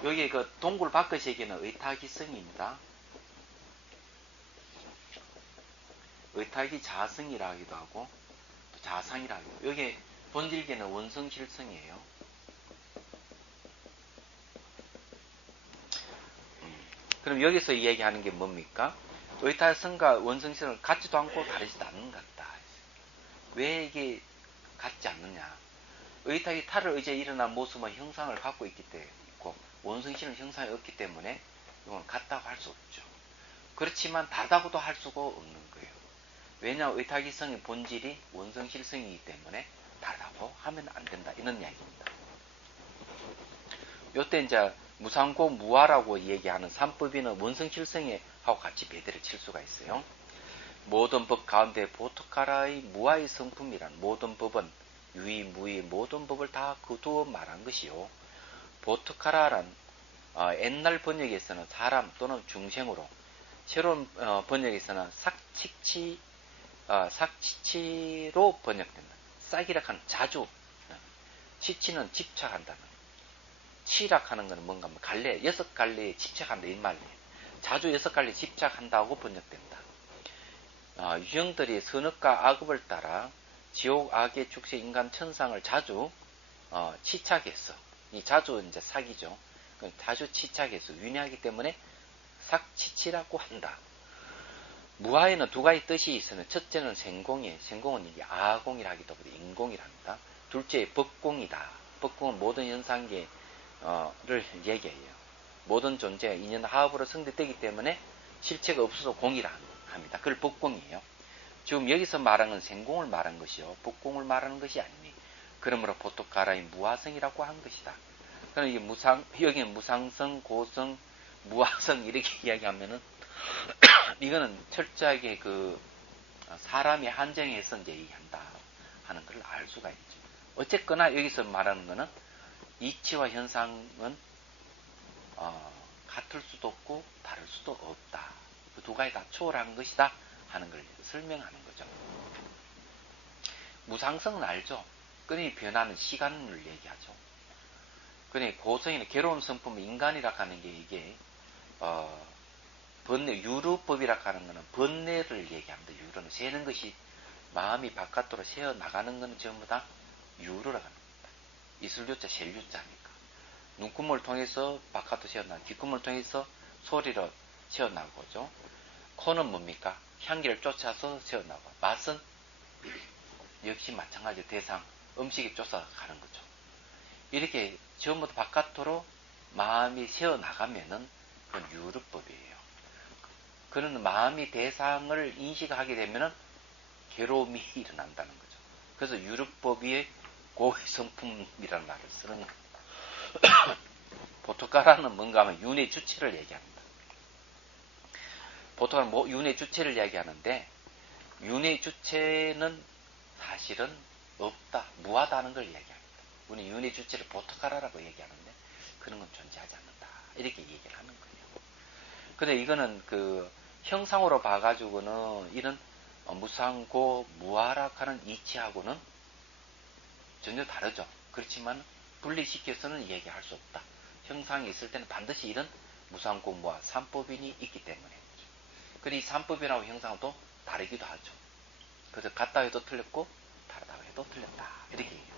여기 그 동굴 밖의 세계는 의탁이성입니다. 의탁이 자성이라 하기도 하고 또 자상이라 하기도 하고 여기 본질계는 원성실성이에요. 그럼 여기서 얘기하는 게 뭡니까? 의탁성과 원성실은 같지도 않고 다르지도 않는 것 같다. 왜 이게 같지 않느냐? 의탁이 탈을 의지해 일어난 모습은 형상을 갖고 있기 때문에 원성실은 형상이 없기 때문에 이건 같다고 할 수 없죠. 그렇지만 다르다고도 할 수가 없는 거예요. 왜냐, 의타기성의 본질이 원성실성이기 때문에 다르다고 하면 안 된다. 이런 이야기입니다. 요때 이제 무상고 무아라고 얘기하는 삼법인은 원성실성에 하고 같이 배대를 칠 수가 있어요. 모든 법 가운데 보토카라의 무아의 성품이란 모든 법은 유의, 무의 모든 법을 다 거두어 말한 것이요. 보토카라란 옛날 번역에서는 사람 또는 중생으로, 새로운 번역에서는 삭치치로 번역된다. 싹이라하는 자주, 치치는 집착한다는, 치락하는 것은 뭔가 갈래, 6갈래에 집착한다 이 말이에요. 자주 6갈래에 집착한다고 번역된다. 유형들이 선악과 악업을 따라 지옥, 악의 축세, 인간, 천상을 자주 치착했어. 이 자주 이제 사기죠. 자주 치착해서 윤회하기 때문에 삭치치라고 한다. 무아에는 두 가지 뜻이 있으면 첫째는 생공이에요. 생공은 이게 아공이라 하기도 하고 인공이랍니다. 둘째 법공이다. 법공은 모든 현상계를 얘기해요. 모든 존재가 인연 하합으로 성립되기 때문에 실체가 없어서 공이라 합니다. 그걸 법공이에요. 지금 여기서 말하는 건 생공을 말한 것이요. 법공을 말하는 것이 아닙니다. 그러므로 보토카라의 무아성이라고 한 것이다. 그럼 이게 여기는 무상성, 고성, 무아성 이렇게 이야기하면은 이거는 철저하게 사람이 한정해서 이제 얘기한다 하는 걸 알 수가 있죠. 어쨌거나 여기서 말하는 거는 이치와 현상은 같을 수도 없고 다를 수도 없다. 그 두 가지 다 초월한 것이다 하는 걸 설명하는 거죠. 무상성은 알죠. 끈이 변하는 시간을 얘기하죠. 그러니 고성이나 괴로운 성품은 인간이라 하는 게 이게 번뇌, 유루법이라 하는 것은 번뇌를 얘기합니다. 유루는 새는 것이 마음이 바깥으로 새어 나가는 것은 전부 다 유루라고 합니다. 이슬유자, 셀유자니까. 눈구멍을 통해서 바깥으로 새어나고 귓구멍을 통해서 소리로 새어나고죠. 코는 뭡니까? 향기를 쫓아서 새어나고 맛은 역시 마찬가지 대상, 음식이 쫓아가는 거죠. 이렇게 전부 다 바깥으로 마음이 새어나가면은 그건 유루법이에요. 그런 마음이 대상을 인식하게 되면은 괴로움이 일어난다는 거죠. 그래서 유루법이 고위성품이라는 말을 쓰는 거예요. 보토카라는 뭔가 하면 윤회 주체를 얘기합니다. 보토카는 윤회 주체를 얘기하는데 윤회 주체는 사실은 없다, 무하다는 걸 얘기합니다. 우리 윤회 주체를 보토카라라고 얘기하는데 그런 건 존재하지 않는다. 이렇게 얘기를 하는 거예요. 근데 이거는 형상으로 봐가지고는 이런 무상고, 무아락하는 이치하고는 전혀 다르죠. 그렇지만 분리시켜서는 얘기할 수 없다. 형상이 있을 때는 반드시 이런 무상고, 무아, 삼법인이 있기 때문에. 그리고 이 삼법인하고 형상도 다르기도 하죠. 그래서 같다 해도 틀렸고 다르다 해도 틀렸다. 이렇게 얘기해요.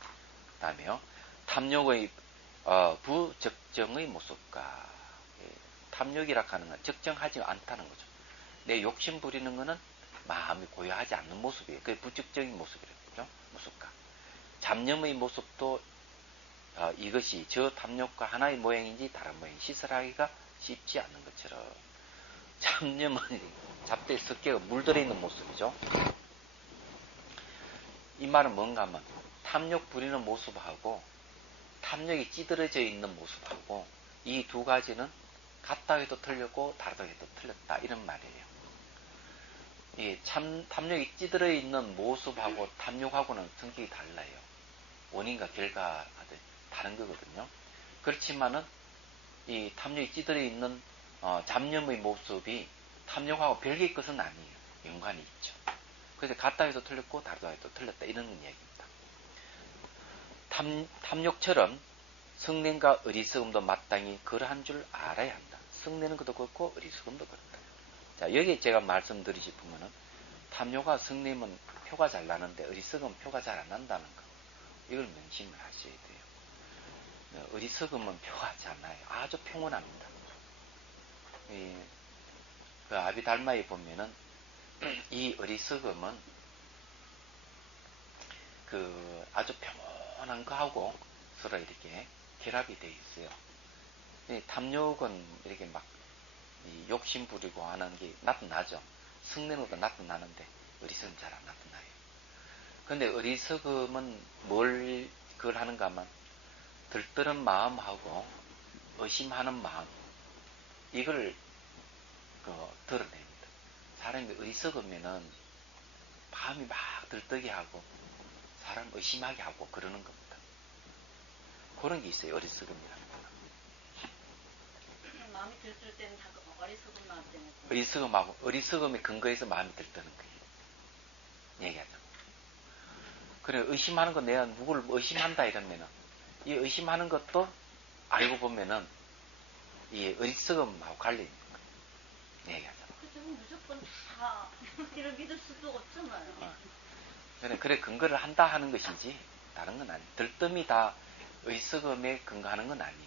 그 다음에요. 탐욕의 부적정의 모습과 탐욕이라 하는 건 적정하지 않다는 거죠. 내 욕심 부리는 것은 마음이 고요하지 않는 모습이에요. 그게 부적정인 모습이라고 모습과 잡념의 모습도 이것이 저 탐욕과 하나의 모양인지 다른 모양 시설하기가 쉽지 않는 것처럼 잡념은 잡대에 섞여 물들어 있는 모습이죠. 이 말은 뭔가 하면 탐욕 부리는 모습하고 탐욕이 찌들어져 있는 모습하고 이 두 가지는 같다 해도 틀렸고 다르다 해도 틀렸다 이런 말이에요. 이 탐욕이 찌들어 있는 모습하고 탐욕하고는 성격이 달라요. 원인과 결과가 다른 거거든요. 그렇지만은 이 탐욕이 찌들어 있는 잡념의 모습이 탐욕하고 별개의 것은 아니에요. 연관이 있죠. 그래서 같다 해도 틀렸고 다르다 해도 틀렸다 이런 얘기입니다. 탐욕처럼 성냄과 어리석음도 마땅히 그러한 줄 알아야 한다. 성내는 것도 그렇고 어리석음도 그렇다. 자, 여기 제가 말씀드리고 싶으면은 탐욕과 성냄은 표가 잘 나는데 어리석음은 표가 잘 안 난다는 거. 이걸 명심을 하셔야 돼요. 어리석음은 표가 잘 나요. 아주 평온합니다. 그 아비달마에 보면은 이 어리석음은 아주 평온한 거하고 서로 이렇게 결합이 되어 있어요. 탐욕은 이렇게 막 이 욕심 부리고 하는 게 나타나죠. 성내로도 나타나는데 어리석음 잘 안 나타나요. 근데 어리석음은 뭘 그걸 하는가 하면 들떠는 마음하고 의심하는 마음 이걸 드러냅니다. 사람이 어리석으면은 마음이 막 들뜨게 하고 사람 의심하게 하고 그러는 겁니다. 그런 게 있어요. 어리석음이라는 거는. 마음이 들뜰 때는 다 어리석은 마음 때문에. 어리석음하고 어리석음의 근거에서 마음이 들뜨는 거예요. 얘기하죠. 그래 의심하는 거 내가 누구를 의심한다 이러면은 이 의심하는 것도 알고 보면은 이 어리석음하고 관련이 있는 거예요. 얘기하죠. 그쪽은 무조건 다 이를 믿을 수도 없잖아요. 그래 근거를 한다 하는 것이지 다른 건 아니에요. 들뜸이 다 의석음에 근거하는 건 아니에요.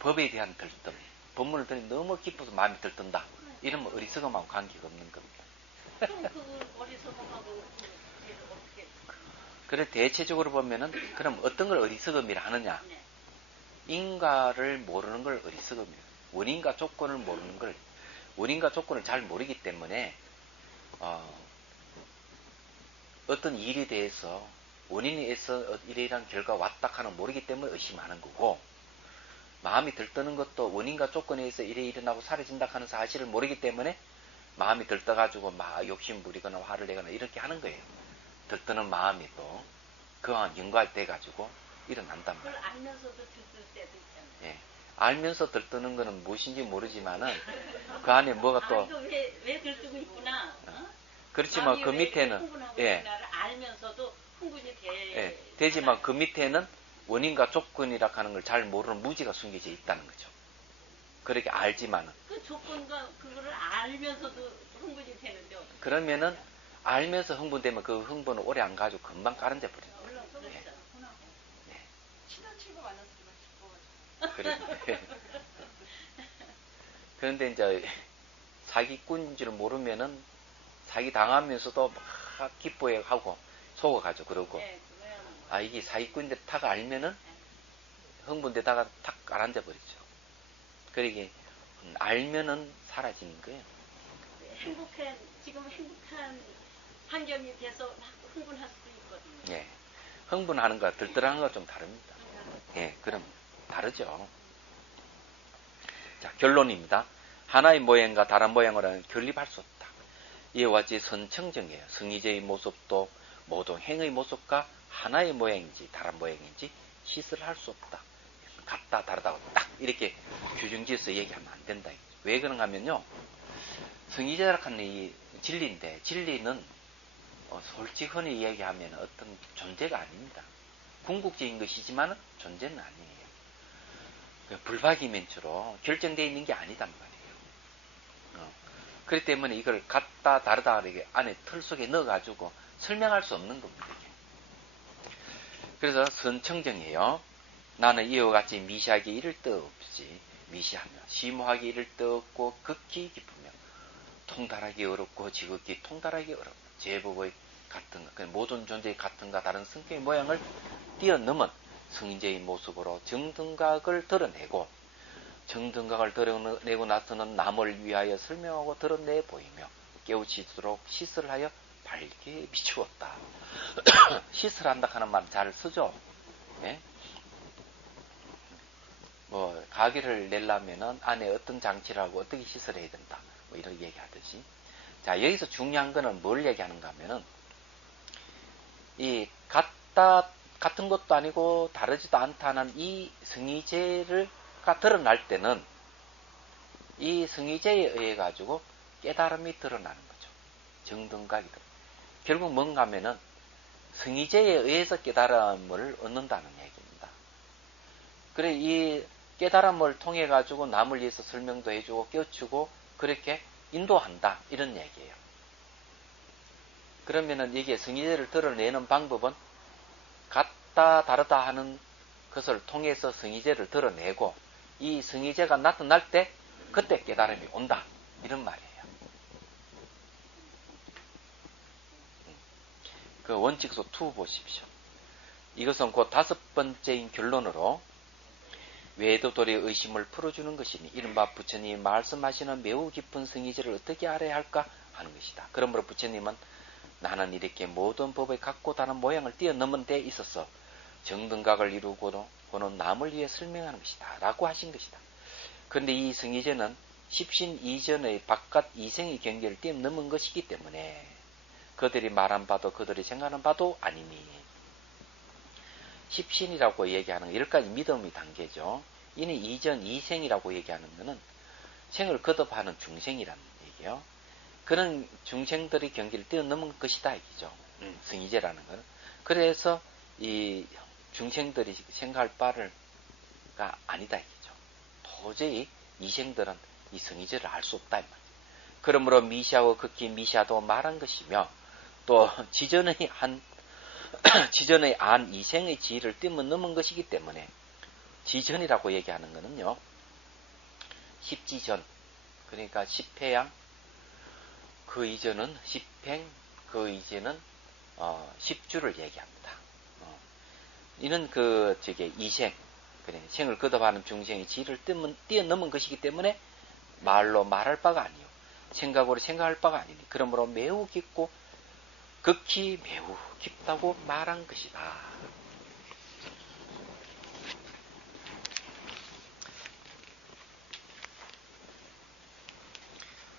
법에 대한 들뜸, 법문을 들으니 너무 깊어서 마음이 들뜬다. 이러면 어리석음하고 관계가 없는 겁니다. 그럼 그 어리석음하고 얘를 어떻게? 그래 대체적으로 보면은 그럼 어떤 걸 어리석음이라 하느냐? 네. 인과를 모르는 걸 어리석음이에요. 원인과 조건을 모르는 걸 원인과 조건을 잘 모르기 때문에 어떤 일에 대해서 원인에서 이러이러한 결과가 왔다 하는 모르기 때문에 의심하는 거고 마음이 들뜨는 것도 원인과 조건에 의해서 이래 일어나고 사라진다 하는 사실을 모르기 때문에 마음이 들떠가지고 막 욕심 부리거나 화를 내거나 이렇게 하는 거예요. 들뜨는 마음이 또 그와 연관돼가지고 일어난단 그걸 말이에요. 알면서도 들뜰 때도 있잖아요. 예. 알면서 들뜨는 거는 무엇인지 모르지만은 그 안에 뭐가 또 이거 왜 들뜨고 있구나. 어? 그렇지만 그 밑에는 흥분하고 예. 있구나를 알면서도 흥분이 돼. 예, 되지만 그 밑에는 원인과 조건이라 하는 걸 잘 모르는 무지가 숨겨져 있다는 거죠. 그렇게 알지만은. 그 조건과 그거를 알면서도 흥분이 되는데 어떻게? 그러면은 알면서 흥분되면 그 흥분을 오래 안 가지고 금방 까른데 버려요. 물론 그렇죠. 네. 친한 친구 만났으면 싶어가지고. 그런데 이제 사기꾼인지를 모르면은 사기 당하면서도 막 기뻐해하고 속아가지고 그러고 네, 그거야. 아 이게 사기꾼인데 탁 알면은 흥분되다가 탁 가라앉아 버리죠. 그러게 알면은 사라지는 거예요. 지금 행복한 환경이 돼서 막 흥분할 수도 있거든요. 예. 흥분하는 거와 들떠하는 거와 좀 다릅니다. 예, 그럼 다르죠. 자, 결론입니다. 하나의 모양과 다른 모양으로는 결립할 수 없다. 이와 같이 선청정이에요. 성의제의 모습도 모든 행의 모습과 하나의 모양인지 다른 모양인지 시설을 할 수 없다. 같다 다르다고 딱 이렇게 규정지어서 얘기하면 안 된다. 왜 그런가 하면요. 성의제라고 하는 이 진리인데 진리는 솔직히 이야기하면 어떤 존재가 아닙니다. 궁극적인 것이지만 존재는 아니에요. 불박이면 주로 결정되어 있는 게 아니단 말이에요. 그렇기 때문에 이걸 같다 다르다 이렇게 안에 틀 속에 넣어가지고 설명할 수 없는 겁니다. 이게. 그래서 선청정이에요. 나는 이와 같이 미시하게 이를 데 없이 미시하며 심오하게 이를 데 없고 극히 깊으며 통달하기 어렵고 지극히 통달하기 어렵고 제법의 같은 모든 존재의 같은가 다른 성격의 모양을 뛰어넘은 성인제의 모습으로 정등각을 드러내고 정등각을 드러내고 나서는 남을 위하여 설명하고 드러내 보이며 깨우치도록 시설을 하여 밝게 비추었다. 시설한다 하는 말 잘 쓰죠. 예? 뭐 가게를 내려면은 안에 어떤 장치를 하고 어떻게 시설해야 된다. 뭐 이런 얘기하듯이. 자 여기서 중요한 거는 뭘 얘기하는가 하면은 이 같은 것도 아니고 다르지도 않다는 이 성의제가 드러날 때는 이 성의제에 의해 가지고 깨달음이 드러나는 거죠. 정등각이 드러나요. 결국 뭔가 하면은 성의제에 의해서 깨달음을 얻는다는 얘기입니다. 그래 이 깨달음을 통해 가지고 남을 위해서 설명도 해주고 깨우치고 그렇게 인도한다 이런 얘기예요. 그러면은 이게 성의제를 드러내는 방법은 같다 다르다 하는 것을 통해서 성의제를 드러내고 이 성의제가 나타날 때 그때 깨달음이 온다 이런 말이에요. 그 원칙서 2 보십시오. 이것은 곧 5번째인 결론으로 외도돌의 의심을 풀어주는 것이니 이른바 부처님이 말씀하시는 매우 깊은 승의제를 어떻게 알아야 할까 하는 것이다. 그러므로 부처님은 나는 이렇게 모든 법의 갖고 다른 모양을 뛰어넘은 데 있어서 정등각을 이루고는 남을 위해 설명하는 것이다 라고 하신 것이다. 그런데 이 승의제는 십신 이전의 바깥 이생의 경계를 뛰어넘은 것이기 때문에 그들이 말한 바도 그들이 생각하는 바도 아니니 십신이라고 얘기하는 건 10가지 믿음의 단계죠. 이는 이전 이생이라고 얘기하는 것은 생을 거듭하는 중생이라는 얘기예요. 그런 중생들의 경계를 뛰어넘은 것이다 이기죠. 승의제라는 것은. 그래서 이 중생들이 생각할 바가 아니다 이기죠. 도저히 이생들은 이 승의제를 알 수 없다 이 말이에요. 그러므로 미샤와 극히 미샤도 말한 것이며 또 지전의 안 이생의 지위를 뛰어넘은 것이기 때문에 지전이라고 얘기하는 것은요. 십지전 그러니까 십회양 그 이전은 십행 그 이전은 십주를 얘기합니다. 이는 이생 그래 생을 거듭하는 중생의 지위를 뛰어넘은 것이기 때문에 말로 말할 바가 아니요 생각으로 생각할 바가 아니니 그러므로 매우 깊고 극히 매우 깊다고 말한 것이다.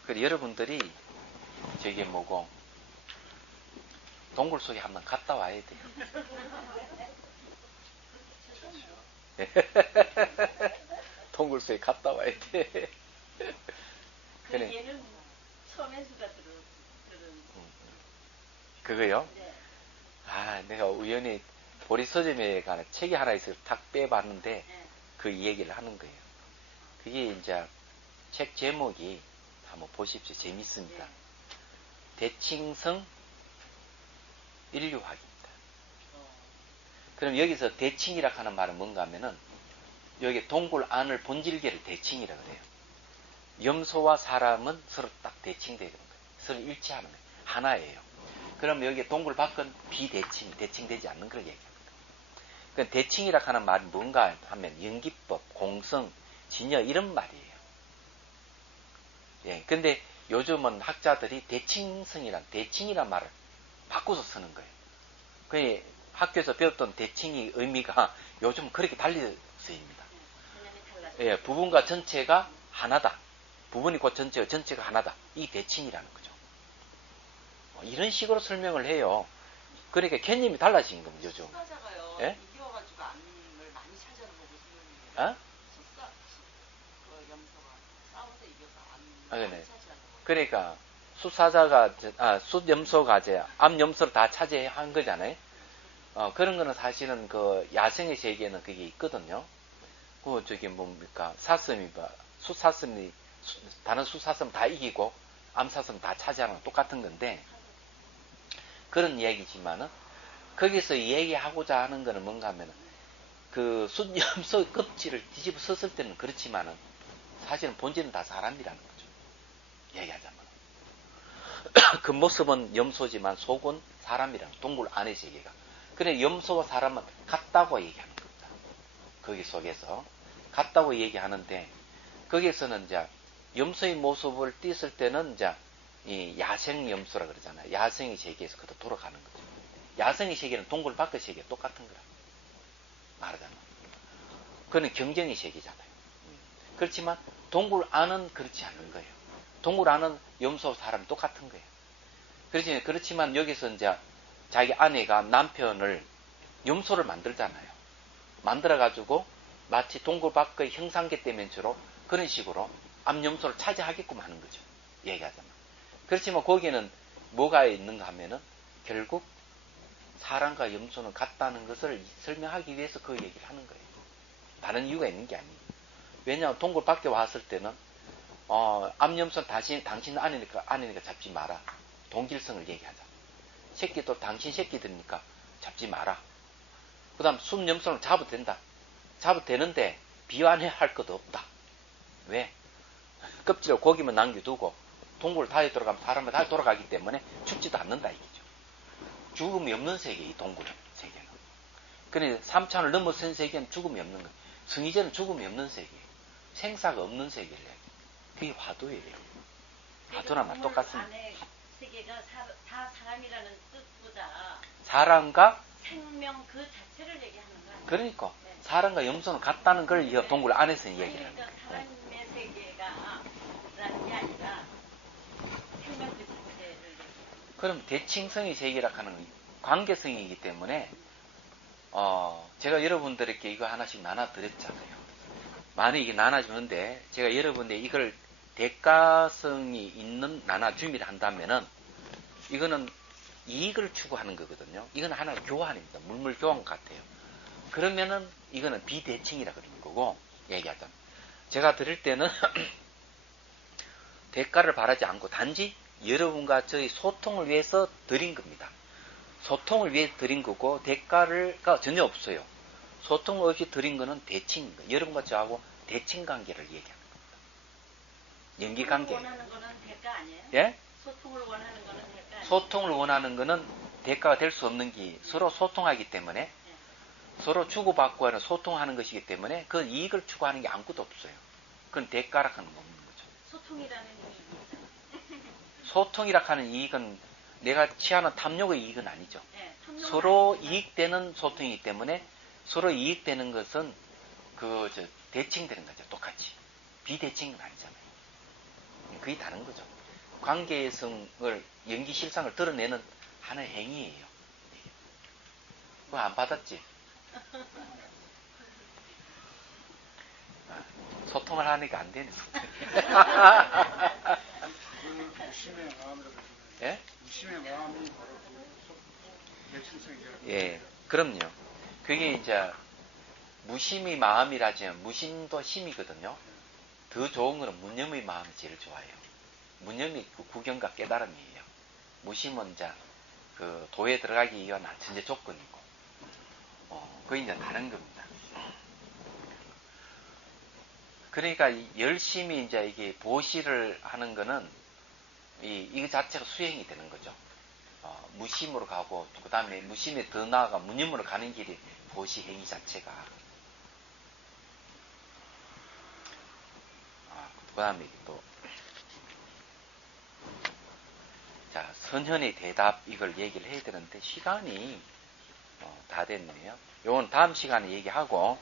그래 여러분들이 저게 뭐고 동굴 속에 한번 갔다 와야 돼요. 동굴 속에 갔다 와야 돼. 그래. 얘는 처음에수가 들은. 그거요? 네. 아, 내가 우연히 보리서점에 가는 책이 하나 있어서 탁 빼봤는데 네. 그 얘기를 하는 거예요. 그게 이제 책 제목이 한번 보십시오. 재밌습니다. 네. 대칭성 인류학입니다. 그럼 여기서 대칭이라 하는 말은 뭔가 하면은 여기 동굴 안을 본질계를 대칭이라 그래요. 염소와 사람은 서로 딱 대칭되는 거예요. 서로 일치하는 거예요. 하나예요. 그럼 여기 동굴 밖은 대칭되지 않는 걸 얘기합니다. 그 대칭이라 하는 말이 뭔가 하면 연기법, 공성, 진여 이런 말이에요. 예, 근데 요즘은 학자들이 대칭이란 말을 바꿔서 쓰는 거예요. 그 학교에서 배웠던 대칭의 의미가 요즘 그렇게 달리 쓰입니다. 예, 부분과 전체가 하나다. 부분이 곧 전체가 하나다. 이 대칭이라는 거죠. 이런 식으로 설명을 해요. 그러니까 개념이 달라진 겁니다, 요즘. 수사자가요, 예? 이겨가지고 암을 많이 찾아보고 쓰는 어? 염소가 싸워서 이겨서 암을 아, 많이 네. 차지하는 거예요. 그러니까 숫염소가 암염소를 다 차지한 거잖아요. 그런 거는 사실은 그 야생의 세계에는 그게 있거든요. 뭡니까? 숫사슴이 다른 숫사슴 다 이기고 암사슴 다 차지하는 건 똑같은 건데, 그런 이야기지만은, 거기서 얘기하고자 하는 거는 뭔가 하면은, 그 숫염소 껍질을 뒤집어 썼을 때는 그렇지만은, 사실은 본질은 다 사람이라는 거죠. 얘기하자면. 겉모습은 염소지만 속은 사람이라는 동굴 안의 세계가. 그래, 염소와 사람은 같다고 얘기하는 겁니다. 거기 속에서. 같다고 얘기하는데, 거기에서는 이제, 염소의 모습을 띄었을 때는 이제, 이 야생 염소라 그러잖아요. 야생의 세계에서 그대로 돌아가는 거죠. 야생의 세계는 동굴 밖의 세계가 똑같은 거라. 말하자면. 그건 경쟁의 세계잖아요. 그렇지만, 동굴 안은 그렇지 않는 거예요. 동굴 안은 염소와 사람이 똑같은 거예요. 그렇지만 여기서 이제 자기 아내가 남편을 염소를 만들잖아요. 만들어가지고 마치 동굴 밖의 형상계 대면처로 그런 식으로 암염소를 차지하게끔 하는 거죠. 얘기하자면. 그렇지만 거기에는 뭐가 있는가 하면은 결국 사람과 염소는 같다는 것을 설명하기 위해서 그 얘기를 하는 거예요. 다른 이유가 있는 게 아니에요. 왜냐하면 동굴 밖에 왔을 때는 암염소는 당신 아내니까 잡지 마라. 동질성을 얘기하자. 새끼도 당신 새끼들이니까 잡지 마라. 그 다음 순염소는 잡아도 된다. 잡아도 되는데 비완해할 것도 없다. 왜? 껍질을 고기만 남겨두고 동굴 다시 돌아가면 사람은 다시 돌아가기 때문에 죽지도 않는다 이거죠. 죽음이 없는 세계, 이 동굴 세계는. 그래 3천을 넘어선 세계는 죽음이 없는 거예요. 승이제는 죽음이 없는 세계, 생사가 없는 세계래. 그게 화두예요. 화두랑 맛 똑같습니다. 안에 세계가 다 사람이라는 뜻보다 사람과 생명 그 자체를 얘기하는 거 아니에요? 그러니까 네. 사람과 염소는 같다는 걸 이 동굴 안에서 얘기를 하는 그러니까 거예요. 사람의 세계가라는 게 아니라 생명 그 자체를 얘기해요. 그럼 대칭성의 세계라 하는 관계성이기 때문에 제가 여러분들에게 이거 하나씩 나눠드렸잖아요. 많이 이게 나눠주는데 제가 여러분들 이걸 대가성이 있는 나눠줌이라 한다면은 이거는 이익을 추구하는 거거든요. 이건 하나의 교환입니다. 물물 교환 같아요. 그러면은 이거는 비대칭이라 그러는 거고 얘기하자면 제가 드릴 때는 대가를 바라지 않고 단지 여러분과 저희 소통을 위해서 드린 겁니다. 소통을 위해서 드린 거고 대가가 전혀 없어요. 소통 없이 드린 거는 대칭인 거예요. 여러분과 저하고 대칭 관계를 얘기하는 겁니다. 연기 관계. 소통을 원하는 거는 대가 아니에요? 예? 소통을 원하는 거는 대가 아니에요? 소통을 원하는 거는 대가가 될 수 없는 게 서로 소통하기 때문에 서로 주고받고 하는 소통하는 것이기 때문에 그 이익을 추구하는 게 아무것도 없어요. 그건 대가라 하는 거 없는 거죠. 소통이라는 이익이 있잖아요. 소통이라 하는 이익은 내가 취하는 탐욕의 이익은 아니죠. 네, 탐욕은 서로 아니지만 이익되는 소통이기 때문에 서로 이익되는 것은 대칭되는 거죠. 똑같이. 비대칭은 아니잖아요. 그게 다른 거죠. 관계성을, 연기실상을 드러내는 하나의 행위예요. 그거 안 받았지? 소통을 하니까 안 되네. 그 무심의 마음이라고 하시나요? 예? 무심의 마음이 바로 그 대칭성이죠. 예, 그럼요. 그게 이제 무심의 마음이라지만 무심도 심이거든요. 더 좋은 거는 무념의 마음이 제일 좋아요. 무념이 그 구경과 깨달음이에요. 무심은 이제 그 도에 들어가기 위한 전제 조건이고, 그게 이제 다른 겁니다. 그러니까 열심히 이제 이게 보시를 하는 거는 이거 자체가 수행이 되는 거죠. 무심으로 가고 그 다음에 무심에 더 나아가 무념으로 가는 길이 보시 행위 자체가. 그 다음에 또 자, 선현의 대답 이걸 얘기를 해야 되는데 시간이 다 됐네요. 요건 다음 시간에 얘기하고